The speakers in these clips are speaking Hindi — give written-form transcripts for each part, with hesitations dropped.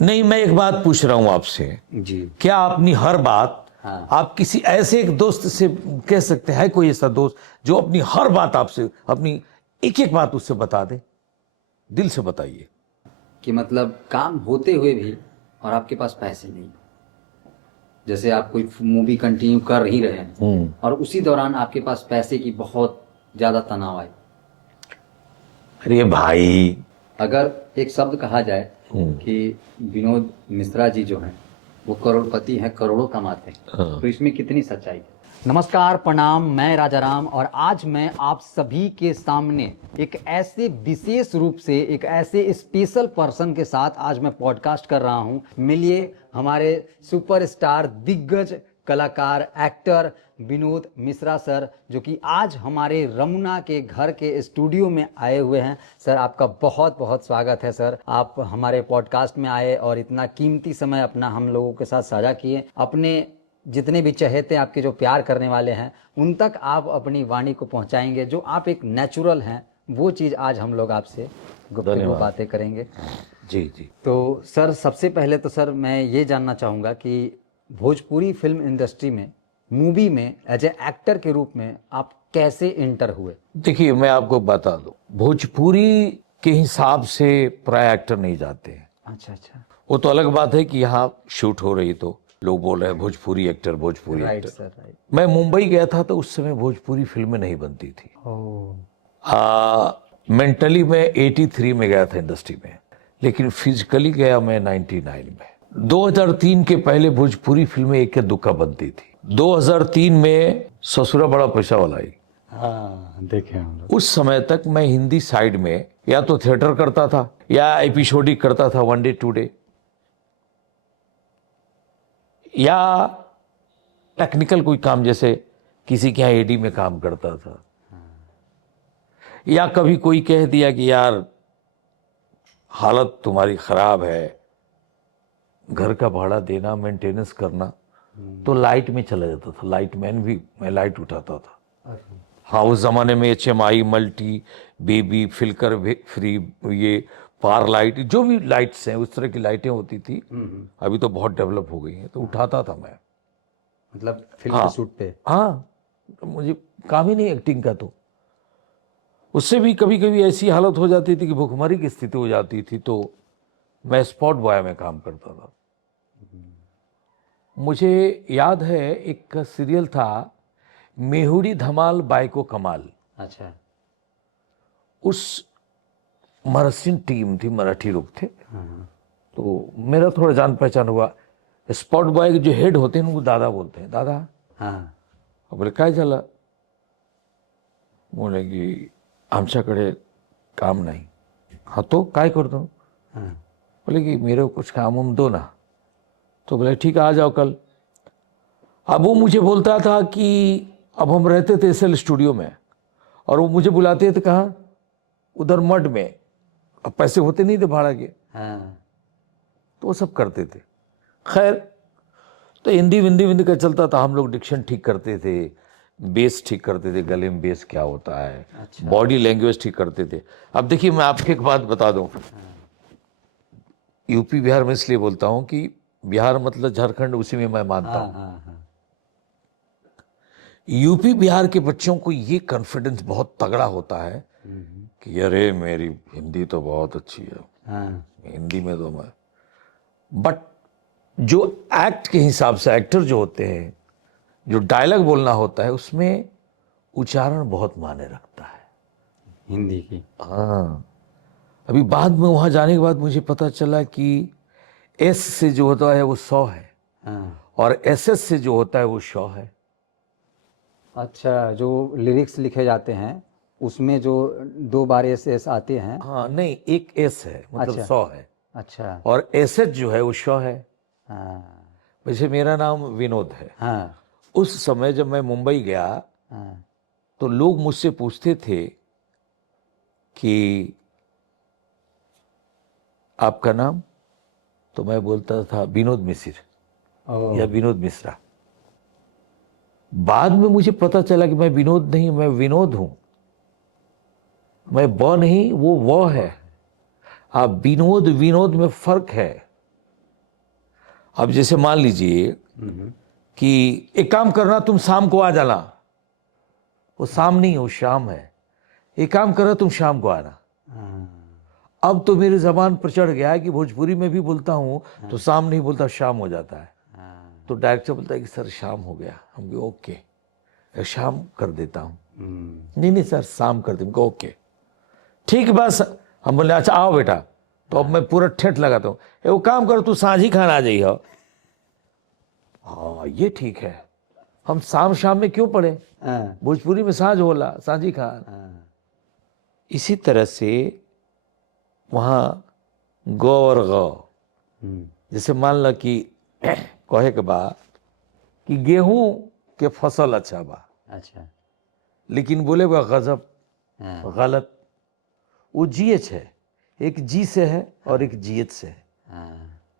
नहीं, मैं एक बात पूछ रहा हूं आपसे जी। क्या अपनी हर बात आप किसी ऐसे एक दोस्त से कह सकते हैं? कोई ऐसा दोस्त जो अपनी हर बात आपसे, अपनी एक एक बात उससे बता दे? दिल से बताइए। कि मतलब काम होते हुए भी और आपके पास पैसे नहीं, जैसे आप कोई मूवी कंटिन्यू कर ही रहे हैं और उसी दौरान आपके पास पैसे की बहुत ज्यादा तनाव आए। अरे भाई, अगर एक शब्द कहा जाए कि विनोद मिश्रा जी जो हैं वो करोड़पति हैं, करोड़ों कमाते हैं, तो इसमें कितनी सच्चाई है? नमस्कार, प्रणाम, मैं राजाराम और आज मैं आप सभी के सामने एक ऐसे विशेष रूप से एक ऐसे स्पेशल पर्सन के साथ आज मैं पॉडकास्ट कर रहा हूं। मिलिए हमारे सुपरस्टार, दिग्गज कलाकार, एक्टर विनोद मिश्रा सर, जो कि आज हमारे रमुना के घर के स्टूडियो में आए हुए हैं। सर, आपका बहुत बहुत स्वागत है। सर, आप हमारे पॉडकास्ट में आए और इतना कीमती समय अपना हम लोगों के साथ साझा किए। अपने जितने भी चहेते, आपके जो प्यार करने वाले हैं, उन तक आप अपनी वाणी को पहुंचाएंगे। जो आप एक नेचुरल हैं, वो चीज़ आज हम लोग आपसे गुफ्तगू बातें करेंगे। जी जी। तो सर, सबसे पहले तो सर मैं ये जानना चाहूँगा कि भोजपुरी फिल्म इंडस्ट्री में, मूवी में एज ए एक्टर के रूप में आप कैसे इंटर हुए? देखिए, मैं आपको बता दूं, भोजपुरी के हिसाब से प्राय एक्टर नहीं जाते हैं। अच्छा अच्छा। वो तो अलग बात है कि यहाँ शूट हो रही तो लोग बोल रहे हैं Bhojpuri actor, Bhojpuri right actor. Sir, right. मैं मुंबई गया था तो उस समय भोजपुरी फिल्में नहीं बनती थी। मेंटली मैं 83 में गया था इंडस्ट्री में, लेकिन फिजिकली गया मैं 99 में। 2003 के पहले भोजपुरी फिल्में एक दुक्का बनती थी। 2003 में ससुरा बड़ा पैसा वाला आई। हाँ, देखे हम लोग। उस समय तक मैं हिंदी साइड में या तो थिएटर करता था या एपिसोडिक करता था, वन डे टू डे, या टेक्निकल कोई काम, जैसे किसी के यहाँ एडी में काम करता था। या कभी कोई कह दिया कि यार हालत तुम्हारी खराब है, घर का भाड़ा देना, मेंटेनेंस करना, तो लाइट में चला जाता था। लाइट मैन भी मैं लाइट उठाता था। हाँ, उस जमाने में HMI, मल्टी, बेबी, फिल्कर फ्री, ये पार लाइट, जो भी लाइट्स हैं उस तरह की लाइटें होती थी। अभी तो बहुत डेवलप हो गई हैं, तो उठाता था मैं। मतलब फिल्म के शूट पे? हाँ, तो मुझे काम ही नहीं एक्टिंग का। तो उससे भी कभी कभी ऐसी हालत हो जाती थी कि भूखमरी की स्थिति हो जाती थी, तो मैं स्पॉट बॉय में काम करता था। मुझे याद है एक सीरियल था, मेहुड़ी धमाल बायको कमाल। अच्छा। उस मरसिन टीम थी, मराठी लोग थे। तो मेरा थोड़ा जान पहचान हुआ। स्पॉट बॉय के जो हेड होते हैं उनको दादा बोलते हैं। दादा, हाँ। बोले काय झालं? बोले की आमच्याकडे काम नाही. हाँ, तो काय करतो? बोले कि मेरे को कुछ काम हम दो ना। तो बोले ठीक है, आ जाओ कल। अब वो मुझे बोलता था कि अब हम रहते थे SL स्टूडियो में, और वो मुझे बुलाते थे कहाँ? उधर मठ में। अब पैसे होते नहीं थे भाड़ा के, तो वो सब करते थे। खैर, तो हिंदी विंदी विंदी का चलता था। हम लोग डिक्शन ठीक करते थे, बेस ठीक करते थे, गले में बेस क्या होता है, बॉडी लैंग्वेज ठीक करते थे। अब देखिए, मैं आपको एक बात बता दूं, यूपी बिहार में इसलिए बोलता हूं कि बिहार मतलब झारखंड, उसी में मैं मानता हूं। यूपी बिहार के बच्चों को ये कॉन्फिडेंस बहुत तगड़ा होता है कि अरे मेरी हिंदी तो बहुत अच्छी है, हिंदी में तो मैं। बट जो एक्ट के हिसाब से एक्टर जो होते हैं, जो डायलॉग बोलना होता है, उसमें उच्चारण बहुत मायने रखता है हिंदी की। हाँ। अभी बाद में वहां जाने के बाद मुझे पता चला कि S से जो होता है वो 100 है, और SS से जो होता है वो 100 है। अच्छा, जो लिरिक्स लिखे जाते हैं उसमें जो 2 बार एस आते हैं। हाँ, नहीं, एक S है, मतलब अच्छा 100 है। अच्छा। और SS जो है वो 100 है। हाँ वैसे मेरा नाम विनोद है। हाँ उस समय जब मैं मुंबई गया, हाँ। तो लोग मुझसे पूछते थे कि आपका नाम? तो मैं बोलता था विनोद मिसिर या विनोद मिश्रा। बाद में मुझे पता चला कि मैं विनोद नहीं, मैं विनोद हूं। मैं ब नहीं, वो है। आप विनोद विनोद में फर्क है। अब जैसे मान लीजिए कि एक काम करना, तुम शाम को आ जाना, वो शाम नहीं, वो शाम है। एक काम करना, तुम शाम को आना। अब तो मेरी जबान पर चढ़ गया है कि भोजपुरी में भी बोलता हूँ तो शाम नहीं बोलता, शाम हो जाता है। तो डायरेक्टर बोलता है कि सर शाम हो गया। हम कहे ओके, शाम कर देता हूँ। नहीं नहीं सर शाम कर दूँ। ओके ठीक, बस हम बोले अच्छा आओ बेटा। तो अब मैं पूरा ठेठ लगाता हूँ, वो काम करो तू साझी खान आ जाइए। हाँ ये ठीक है, हम शाम शाम में क्यों पढ़े, भोजपुरी में साझ होला, साझी खान। इसी तरह से वहाँ गौ और गौ, जैसे मान लो कि कहे के बा कि गेहूं के फसल अच्छा बा, अच्छा, लेकिन बोले बा गजब गलत। वो जीएच है, एक जी से है और एक जीएच से है।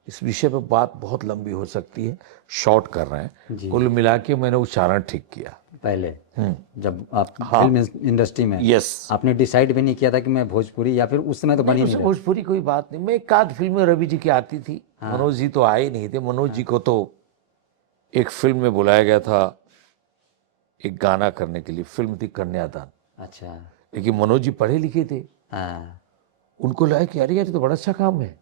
इस विषय पे बात बहुत लंबी हो सकती है, शॉर्ट कर रहे हैं। कुल मिला के मैंने उच्चारण ठीक किया पहले जब आप फिल्म इंडस्ट्री में, यस, आपने डिसाइड भी नहीं किया था कि मैं भोजपुरी, या फिर उस समय तो बनी नहीं रही? भोजपुरी कोई बात नहीं। मैं एक आध फिल्म में रवि जी की आती थी, मनोज जी तो आए नहीं थे। मनोज जी को तो एक फिल्म में बुलाया गया था एक गाना करने के लिए, फिल्म थी कन्यादान। अच्छा, लेकिन मनोज जी पढ़े लिखे थे, उनको लगा कि अरे यार ये तो बड़ा अच्छा काम है।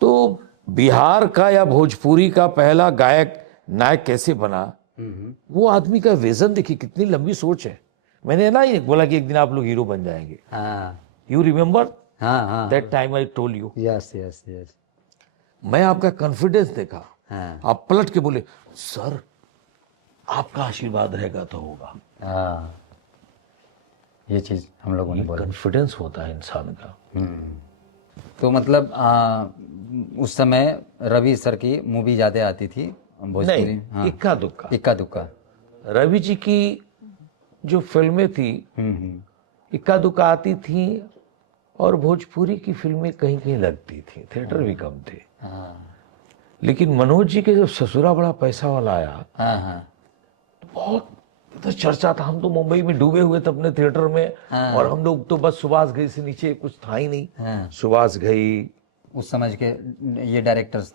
तो बिहार का या भोजपुरी का पहला गायक नायक कैसे बना, वो आदमी का विजन देखिए, कितनी लंबी सोच है। मैंने ना ही बोला कि एक दिन आप लोग हीरो बन जाएंगे। You remember that time I told you? Yes yes yes. मैं आपका कॉन्फिडेंस देखा, आप पलट के बोले सर आपका आशीर्वाद रहेगा तो होगा। ये चीज हम लोगों ने बोला, कॉन्फिडेंस होता है इंसान का। तो मतलब उस समय रवि सर की मूवी ज्यादा आती थी भोजपुरी? नहीं, इक्का दुक्का। इक्का दुक्का। रवि जी की जो फिल्में थी इक्का दुक्का आती थी, और भोजपुरी की फिल्में कहीं कहीं लगती थी, थिएटर भी कम थे। लेकिन मनोज जी के जब ससुरा बड़ा पैसा वाला आया, तो बहुत तो चर्चा था। हम तो मुंबई में डूबे हुए थे अपने थिएटर में, और हम लोग तो बस सुभाष घई से नीचे कुछ था ही नहीं। सुभाष घई उस समझ के ये डायरेक्टर्स,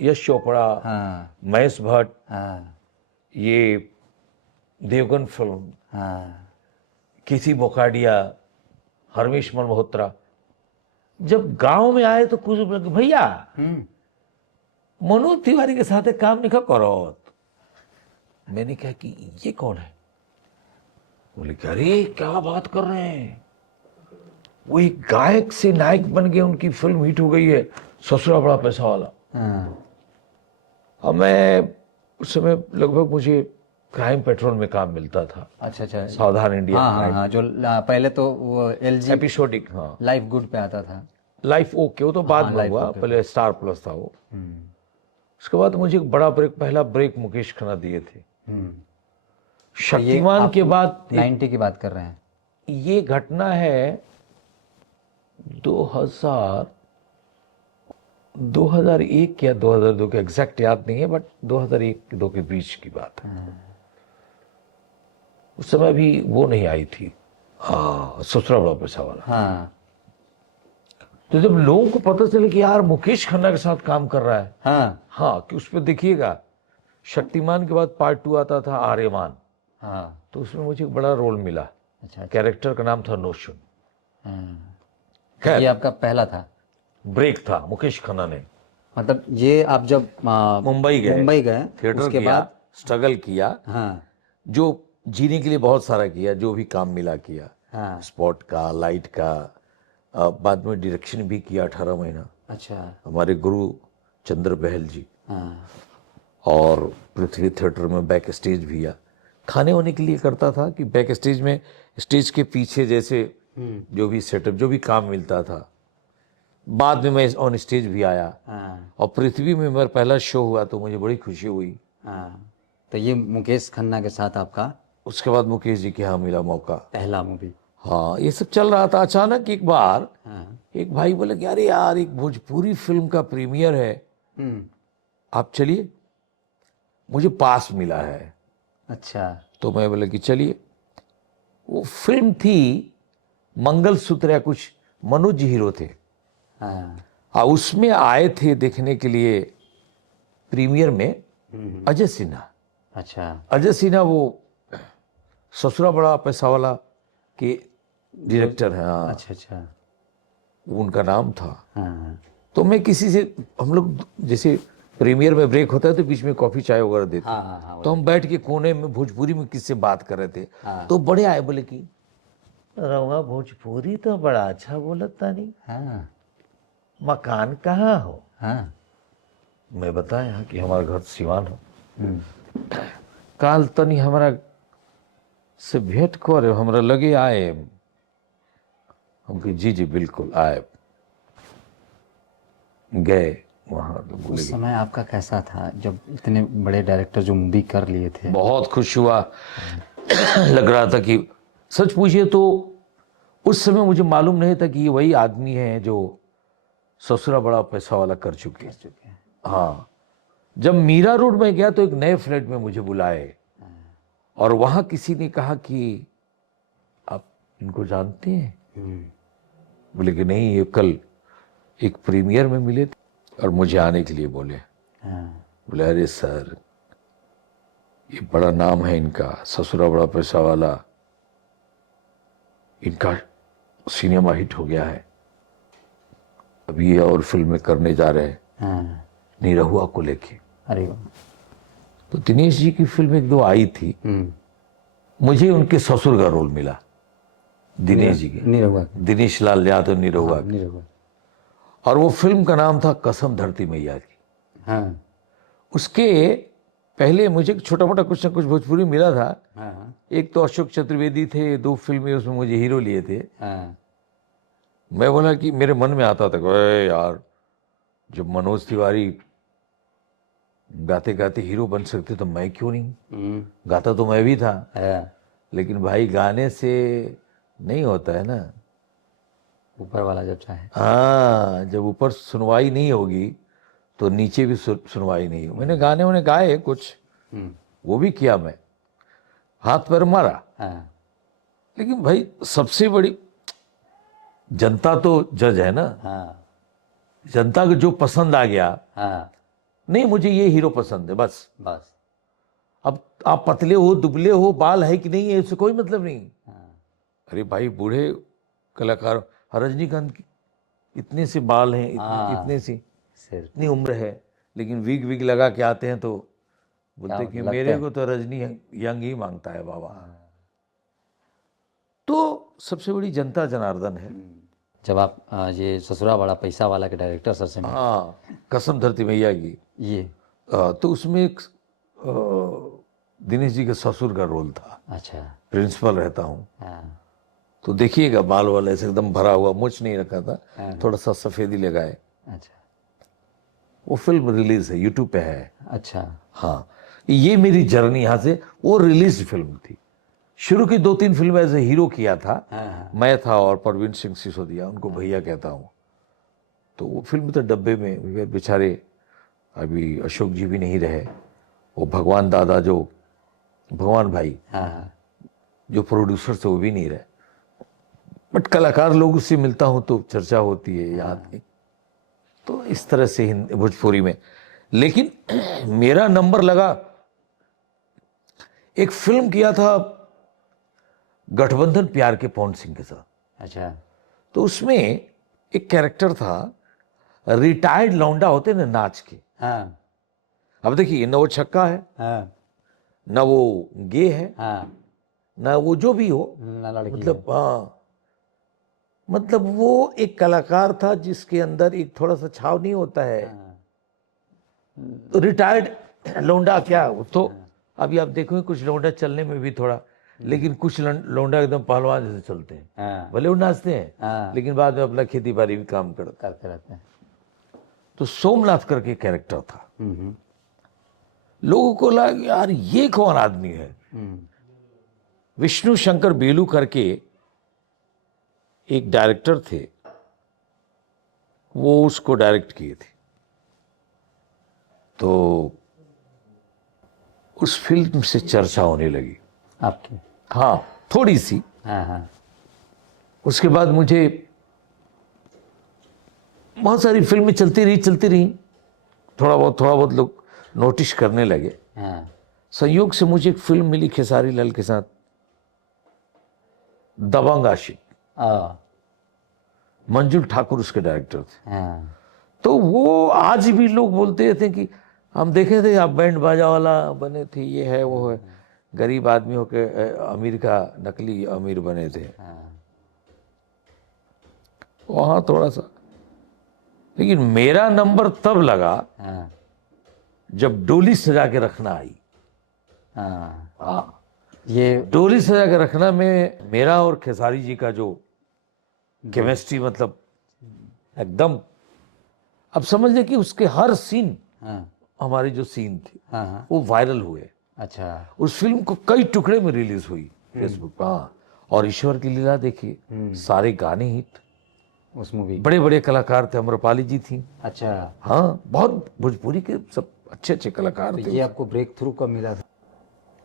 यश चोपड़ा, महेश भट्ट, ये देवगन फिल्म, किसी बोकाडिया, हरमेश मल्होत्रा। जब गांव में आए तो कुछ बोले भैया मनोज तिवारी के साथ एक काम नहीं करो। मैंने कहा कि ये कौन है? बोले अरे क्या बात कर रहे हैं, वो एक गायक से नायक बन गए, उनकी फिल्म हिट हो गई है, ससुरा बड़ा पैसा वाला। अब मैं उस समय लगभग मुझे क्राइम पेट्रोल में काम मिलता था। अच्छा, सावधान इंडिया। जो पहले तो वो एलजी एपिसोडिक, लाइफ गुड पे आता था। लाइफ ओके, वो तो बाद में हुआ, पहले स्टार प्लस था वो। उसके बाद मुझे एक बड़ा ब्रेक, पहला ब्रेक मुकेश खन्ना दिए थे। शक्तिमान के बाद 90 की बात कर रहे हैं? ये घटना है 2001 या 2002 के, एग्जैक्ट याद नहीं है, बट 2001-2 के बीच की बात है। उस समय भी वो नहीं आई थी ससुरा बड़ा पैसा वाला। तो जब लोगों को पता चले कि यार मुकेश खन्ना के साथ काम कर रहा है, कि उस पर देखिएगा, शक्तिमान के बाद पार्ट 2 आता था आर्यमान। तो उसमें मुझे एक बड़ा रोल मिला। अच्छा। कैरेक्टर का नाम था नोशन। ये आपका पहला था ब्रेक था मुकेश खन्ना ने। मतलब ये आप जब मुंबई गए थिएटर के बाद स्ट्रगल किया, जो जीने के लिए बहुत सारा किया, जो भी काम मिला किया, स्पॉट का, लाइट का, बाद में डायरेक्शन भी किया 18 महीना। अच्छा। हमारे गुरु चंद्र बहल जी। और पृथ्वी थिएटर में बैक स्टेज भी खाने होने के लिए करता था कि बैक स्टेज में, स्टेज के पीछे जैसे जो भी सेटअप, जो भी काम मिलता था। बाद में मैं ऑन स्टेज भी आया, और पृथ्वी में मेरा पहला शो हुआ तो मुझे बड़ी खुशी हुई। तो ये मुकेश खन्ना के साथ आपका, उसके बाद मुकेश जी के यहाँ मिला मौका, पहला मूवी। ये सब चल रहा था। अचानक एक बार एक भाई बोले कि अरे यार एक भोजपुरी फिल्म का प्रीमियर है, आप चलिए, मुझे पास मिला है। अच्छा। तो मैं बोला कि चलिए। वो फिल्म थी मंगलसूत्र या कुछ, मनोज जी हीरो थे। उसमें आए थे देखने के लिए प्रीमियर में अजय सिन्हा, अच्छा अजय सिन्हा वो ससुरा बड़ा पैसा वाला के डायरेक्टर है। हाँ, अच्छा अच्छा वो उनका नाम था। हाँ तो मैं किसी से, हम लोग जैसे प्रीमियर में ब्रेक होता है तो बीच में कॉफी चाय वगैरह देते हाँ हाँ हाँ तो हम बैठ के कोने में भोजपुरी में किससे बात कर रहे थे। हाँ। तो बड़े आए, बोले कि रवा भोजपुरी तो बड़ा अच्छा बोलता नहीं, हाँ मकान कहाँ हो? हाँ मैं बताया कि हमारा घर सिवान हो। हम्म, काल तनी हमारा से भेंट करे, हमरा लगे आए। हम कहे जी जी बिल्कुल आए। गए वहाँ तो बोले उस समय आपका कैसा था जब इतने बड़े डायरेक्टर जो मूवी कर लिए थे? बहुत खुश हुआ। लग रहा था कि सच पूछिए तो उस समय मुझे मालूम नहीं था कि ये वही आदमी है जो ससुरा बड़ा पैसा वाला कर चुके हैं। हाँ, जब मीरा रोड में गया तो एक नए फ्लैट में मुझे बुलाए और वहां किसी ने कहा कि आप इनको जानते हैं? बोले कि नहीं, ये कल एक प्रीमियर में मिले थे और मुझे आने के लिए बोले। हाँ बोले अरे सर, ये बड़ा नाम है इनका, ससुरा बड़ा पैसा वाला, इनका सिनेमा हिट हो गया है, अब ये और फिल्में करने जा रहे हैं हाँ निरहुआ को लेके। अरे वाह, तो दिनेश जी की फिल्म एक दो आई थी, मुझे उनके ससुर का रोल मिला, दिनेश जी के, निरहुआ दिनेश लाल यादव निरहुआ की। निरहुआ और वो फिल्म का नाम था कसम धरती मैया की। हाँ उसके पहले मुझे छोटा मोटा कुछ ना कुछ भोजपुरी मिला था। हाँ एक तो अशोक चतुर्वेदी थे, 2 फिल्में उसमें मुझे हीरो लिए थे। हाँ मैं बोला कि मेरे मन में आता था कि "ओए यार, जब मनोज तिवारी गाते गाते हीरो बन सकते तो मैं क्यों नहीं? गाता तो मैं भी था, हाँ, लेकिन भाई गाने से नहीं होता है ना। ऊपर वाला जब चाहे। हाँ, जब ऊपर सुनवाई नहीं होगी तो नीचे भी सुनवाई नहीं होगी। मैंने गाने उन्हें गाए कुछ, वो भी किया, मैं हाथ पैर मारा, हाँ लेकिन भाई सबसे बड़ी जनता तो जज है ना। हाँ जनता को जो पसंद आ गया, हाँ नहीं मुझे ये हीरो पसंद है बस। बस अब आप पतले हो दुबले हो, बाल है कि नहीं है, इससे कोई मतलब नहीं। अरे भाई, बूढ़े कलाकार, रजनीकांत की इतने से बाल हैं, इतने सी सिर इतनी उम्र है, लेकिन विग विग लगा के आते हैं तो बोलते कि मेरे को तो रजनी यंग ही मांगता है बाबा। तो सबसे बड़ी जनता जनार्दन है। जब आप ये ससुरा बड़ा पैसा वाला के डायरेक्टर सर से मिले, हाँ, कसम धरती मैया की, ये तो उसमें एक दिनेश जी के ससुर का रोल था। अच्छा प्रिंसिपल रहता हूँ, हाँ तो देखिएगा बाल वाल ऐसे एकदम भरा हुआ, मुछ नहीं रखा था, थोड़ा सा सफेदी लगाए। अच्छा वो फिल्म रिलीज है, यूट्यूब पे है। अच्छा हाँ, ये मेरी जर्नी यहाँ से, वो रिलीज फिल्म थी। शुरू की 2-3 फिल्म एज ए हीरो किया था। मैं था और परवीन सिंह सिसोदिया, उनको भैया कहता हूँ। तो वो फिल्म तो डब्बे में, बेचारे अभी अशोक जी भी नहीं रहे, वो भगवान दादा जो भगवान भाई जो प्रोड्यूसर थे वो भी नहीं रहे, बट कलाकार लोग उससे मिलता हूँ तो चर्चा होती है, याद है। तो इस तरह से भोजपुरी में, लेकिन मेरा नंबर लगा, एक फिल्म किया था गठबंधन प्यार के पवन सिंह के साथ। अच्छा तो उसमें एक कैरेक्टर था, रिटायर्ड लौंडा होते ना नाच के। हाँ अब देखिए, न वो छक्का है, हाँ न वो गे है, हाँ न वो जो भी हो, ना लड़की मतलब हाँ, मतलब वो एक कलाकार था जिसके अंदर एक थोड़ा सा छाव नहीं होता है। तो रिटायर्ड लौंडा क्या वो तो, अभी आप देखोगे कुछ लौंडा चलने में भी थोड़ा, लेकिन कुछ लौंडा एकदम पहलवान जैसे चलते हैं, भले वो नाचते हैं लेकिन बाद में अपना खेती बाड़ी भी काम करते रहते हैं। तो सोमनाथ करके कैरेक्टर था। लोगों को लगा यार ये कौन आदमी है। विष्णु शंकर बेलू करके एक डायरेक्टर थे, वो उसको डायरेक्ट किए थे। तो उस फिल्म से चर्चा होने लगी आपकी? हाँ, थोड़ी सी। हाँ हाँ उसके बाद मुझे बहुत सारी फिल्में चलती रही, थोड़ा बहुत लोग नोटिस करने लगे। हाँ संयोग से मुझे एक फिल्म मिली खेसारी लाल के साथ, दबंग आशिक, हाँ मंजुल ठाकुर उसके डायरेक्टर थे। हाँ तो वो आज भी लोग बोलते थे कि हम देखे थे आप बैंड बाजा वाला बने थे, ये है वो है, गरीब आदमी होके अमीर का नकली अमीर बने थे। हाँ वहाँ थोड़ा सा, लेकिन मेरा नंबर तब लगा हाँ जब डोली सजा के रखना आई। हाँ हाँ, ये डोली सजा के रखना में मेरा और खेसारी जी का जो केमिस्ट्री, मतलब एकदम, अब समझ ले कि उसके हर सीन, हाँ हमारे जो सीन थे हाँ हाँ वो वायरल हुए। अच्छा उस फिल्म को कई टुकड़े में रिलीज हुई फेसबुक पर। हाँ, और ईश्वर की लीला देखिए, सारे गाने हिट, उस मूवी बड़े बड़े कलाकार थे, अम्रपाली जी थी। अच्छा हाँ, बहुत भोजपुरी के सब अच्छे अच्छे कलाकार तो थे। ये आपको ब्रेक थ्रू कब मिला था?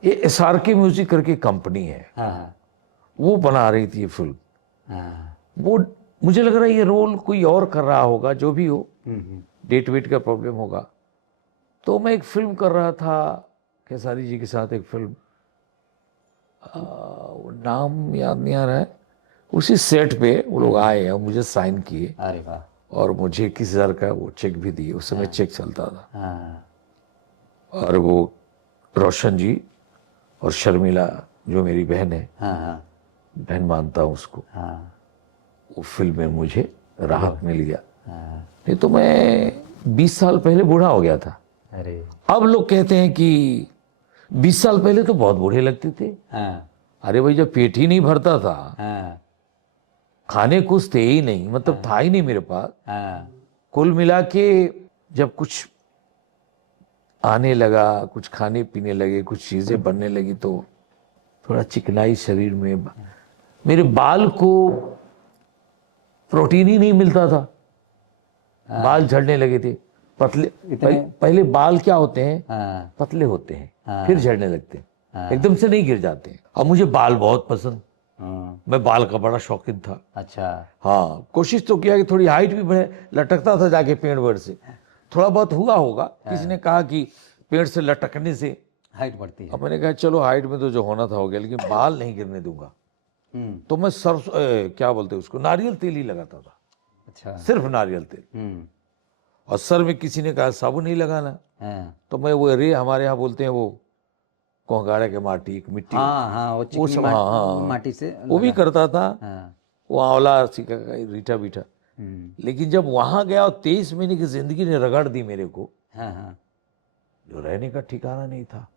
ये SRK म्यूजिक करके कंपनी है, हाँ हाँ वो बना रही थी ये फिल्म। हाँ वो मुझे लग रहा है ये रोल कोई और कर रहा होगा, जो भी हो, हम्म। डेट वेट का प्रॉब्लम होगा। तो मैं एक फिल्म कर रहा था खेसारी जी के साथ, एक फिल्म, वो नाम याद नहीं आ रहा है। उसी सेट पे वो लोग आए और मुझे साइन किए, अरे वाह और मुझे 21,000 का वो चेक भी दिए। उस समय चेक चलता था। हाँ और वो रोशन जी और शर्मिला जो मेरी बहन है, हाँ हाँ बहन मानता हूँ उसको, हाँ वो फिल्म में मुझे राहत मिल गया। हाँ नहीं तो मैं 20 साल पहले बूढ़ा हो गया था। अरे अब लोग कहते हैं कि 20 साल पहले तो बहुत बूढ़े लगते थे। हाँ अरे भाई, जब पेट ही नहीं भरता था, हाँ खाने कुछ थे ही नहीं, मतलब था ही नहीं मेरे पास, हाँ कुल मिला के जब कुछ आने लगा, कुछ खाने पीने लगे, कुछ चीजें बनने लगी, तो थोड़ा चिकनाई शरीर में, मेरे बाल को प्रोटीन ही नहीं मिलता था, बाल झड़ने लगे थे, पतले। पहले बाल क्या होते हैं, हाँ पतले होते हैं, फिर झड़ने लगते हैं, एकदम से नहीं गिर जाते हैं। अब मुझे बाल बहुत पसंद, हाँ मैं बाल का बड़ा शौकीन था। अच्छा हाँ, कोशिश तो किया कि थोड़ी हाइट भी बढ़े, लटकता था जाके पेड़ वेड़ से, थोड़ा बहुत हुआ होगा। किसी ने कहा कि पेड़ से लटकने से हाइट बढ़ती है। अब मैंने कहा चलो हाइट में तो जो होना था हो गया, लेकिन बाल नहीं गिरने दूंगा। तो मैं सरसों क्या बोलते हैं उसको, नारियल तेल ही लगाता था, अच्छा सिर्फ नारियल तेल। और सर में किसी ने कहा साबुन नहीं लगाना, हाँ तो मैं वो हमारे यहाँ बोलते हैं वो कोंगाड़ा के माटी, एक मिट्टी, हाँ हाँ वो चिकनी सब, हाँ हाँ माटी से वो भी करता था। हाँ वो आंवला सीखा रीठा बीठा। लेकिन जब वहां गया और 23 महीने की जिंदगी ने रगड़ दी मेरे को, हाँ हाँ जो रहने का ठिकाना नहीं था,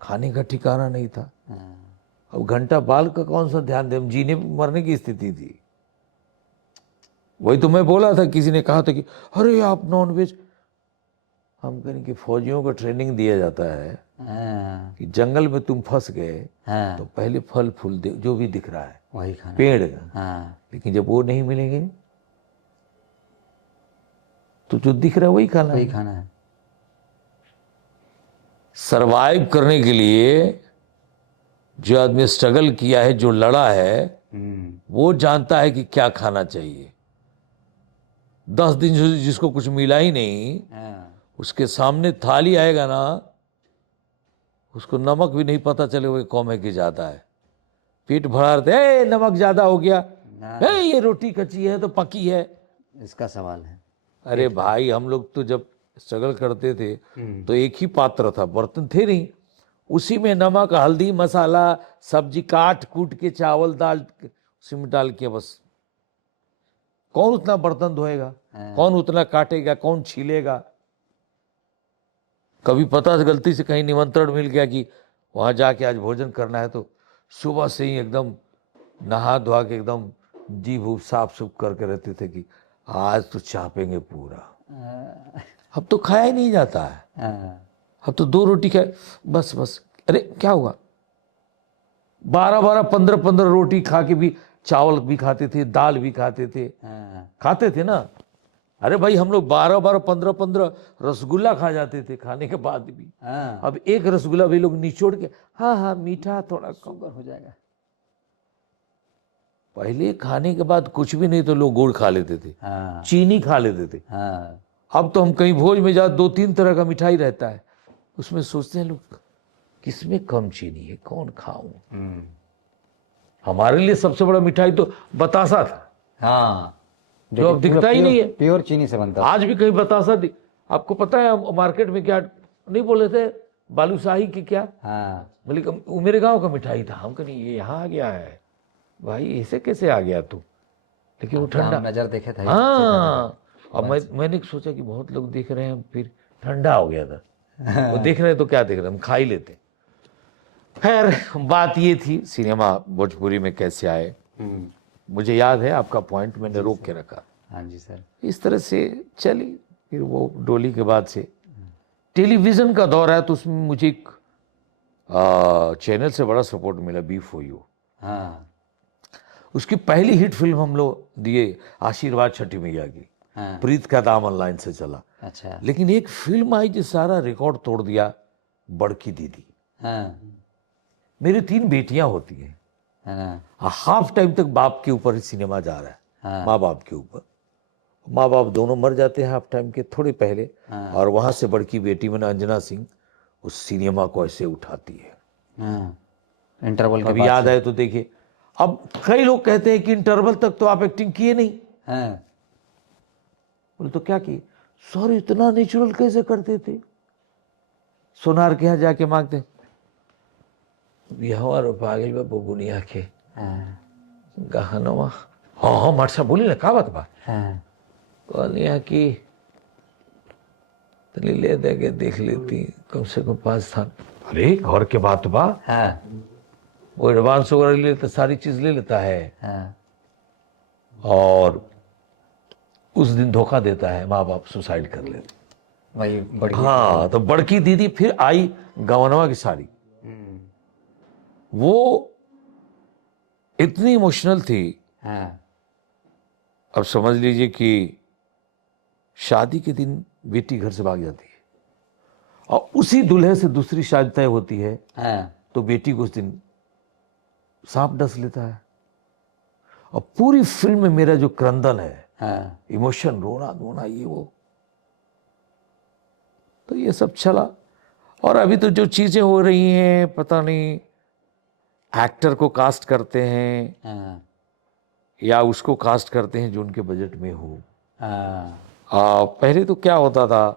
खाने का ठिकाना नहीं था। हाँ अब घंटा बाल का कौन सा ध्यान दे, जीने मरने की स्थिति थी। वही तो मैं बोला था, किसी ने कहा था कि अरे आप नॉन वेज, हम कहें कि फौजियों को ट्रेनिंग दिया जाता है हाँ कि जंगल में तुम फंस गए हाँ तो पहले फल फूल जो भी दिख रहा है वही खाना पेड़ का, हाँ लेकिन जब वो नहीं मिलेंगे तो जो दिख रहा है वही खाना वही है। खाना है। सरवाइव करने के लिए जो आदमी स्ट्रगल किया है, जो लड़ा है, वो जानता है कि क्या खाना चाहिए। 10 दिन से जिसको कुछ मिला ही नहीं, हाँ उसके सामने थाली आएगा ना, उसको नमक भी नहीं पता चलेगा वो कम है कि ज्यादा है। पेट भरा रहता है, नमक ज्यादा हो गया, ये रोटी कच्ची है तो पकी है। इसका सवाल है। अरे भाई, हम लोग तो जब स्ट्रगल करते थे तो एक ही पात्र था, बर्तन थे नहीं, उसी में नमक हल्दी मसाला सब्जी काट कूट के चावल दाल उसी में डाल के बस। कौन उतना बर्तन धोएगा, कौन उतना काटेगा, कौन छीलेगा। कभी पता से गलती से कहीं निमंत्रण मिल गया कि वहां जाके आज भोजन करना है, तो सुबह से ही एकदम नहा धोआ के एकदम जी भूख साफ सुफ करके रहते थे कि आज तो चापेंगे पूरा। अब तो खाया ही नहीं जाता है, अब तो 2 रोटी खाए बस बस। अरे क्या हुआ, 12-12 15-15 रोटी खा के भी, चावल भी खाते थे, दाल भी खाते थे, खाते थे ना। अरे भाई, हम लोग 12-12 15-15 रसगुल्ला खा जाते थे खाने के बाद भी। अब एक रसगुल्ला भी लोग निचोड़ के, हाँ हाँ मीठा थोड़ा कम हो जाएगा। पहले खाने के बाद कुछ भी नहीं तो लोग गुड़ खा लेते थे, चीनी खा लेते थे। अब तो हम कहीं भोज में जा 2-3 तरह का मिठाई रहता है, उसमें सोचते हैं लोग किसमें कम चीनी है, कौन खाऊं। हमारे लिए सबसे बड़ा मिठाई तो बतासा था, हाँ, जो अब दिखता ही नहीं है। प्योर चीनी से बनता आज भी कहीं बतासा आपको पता है मार्केट में क्या नहीं बोले थे, बालूशाही की क्या, हाँ, बोले वो मेरे गांव का मिठाई था। हम कहीं ये यहाँ आ गया है, भाई ऐसे कैसे आ गया तू, लेकिन वो ठंडा नजर देखे था। हाँ। अब मैंने सोचा कि बहुत लोग देख रहे हैं, फिर ठंडा हो गया था। वो देख रहे हैं तो क्या देख रहे हैं, हम खा ही लेते। खैर बात ये थी सिनेमा भोजपुरी में कैसे आए। मुझे याद है आपका पॉइंट मैंने रोक के रखा। हाँ जी सर। इस तरह से चली, फिर वो डोली के बाद से टेलीविजन का दौर है, तो उसमें मुझे एक चैनल से बड़ा सपोर्ट मिला, B4U। हाँ, उसकी पहली हिट फिल्म हम लोग दिए आशीर्वाद छठी मैया की। हाँ, प्रीत का दामन लाइन से चला। अच्छा, लेकिन एक फिल्म आई जो सारा रिकॉर्ड तोड़ दिया, बड़की दीदी। हाँ, मेरी 3 बेटियां होती हैं, हाँ, हाफ टाइम तक बाप के ऊपर ही सिनेमा जा रहा है, हाँ, माँ बाप के ऊपर। माँ बाप दोनों मर जाते हैं हाफ टाइम के थोड़े पहले, और वहां से बड़की बेटी मैंने अंजना सिंह उस सिनेमा को ऐसे उठाती है। हाँ, इंटरवल के कभी बाद याद से। आए तो देखिए। अब कई लोग कहते हैं कि इंटरवल तक तो आप एक्टिंग किए नहीं। हाँ, बोले तो क्या किए सर, इतना नेचुरल कैसे करते थे। सोनार के यहाँ जाके मांगते, हमारो पागल बा बुनिया के हाँ, गहनवा। हाँ हाँ मार बोली ना, का बात बा। हाँ, कहलिया कि तनी ले दे के देख लेती, कम से कम 5 थान। अरे घर के बात बा, हाँ, वो एडवांस वगैरह ले लेता, सारी चीज ले लेता है, हाँ, और उस दिन धोखा देता है, माँ बाप सुसाइड कर लेते। वही बड़ी। हाँ, तो बड़की दीदी फिर आई गवनवा की साड़ी। वो इतनी इमोशनल थी। हाँ, अब समझ लीजिए कि शादी के दिन बेटी घर से भाग जाती है, और उसी दूल्हे से दूसरी शादी तय होती है, हाँ, तो बेटी को उस दिन सांप डस लेता है। और पूरी फिल्म में मेरा जो क्रंदन है, हाँ, इमोशन, रोना धोना, ये वो, तो ये सब चला। और अभी तो जो चीजें हो रही हैं, पता नहीं एक्टर को कास्ट करते हैं हाँ, या उसको कास्ट करते हैं जो उनके बजट में हो। हाँ, पहले तो क्या होता था,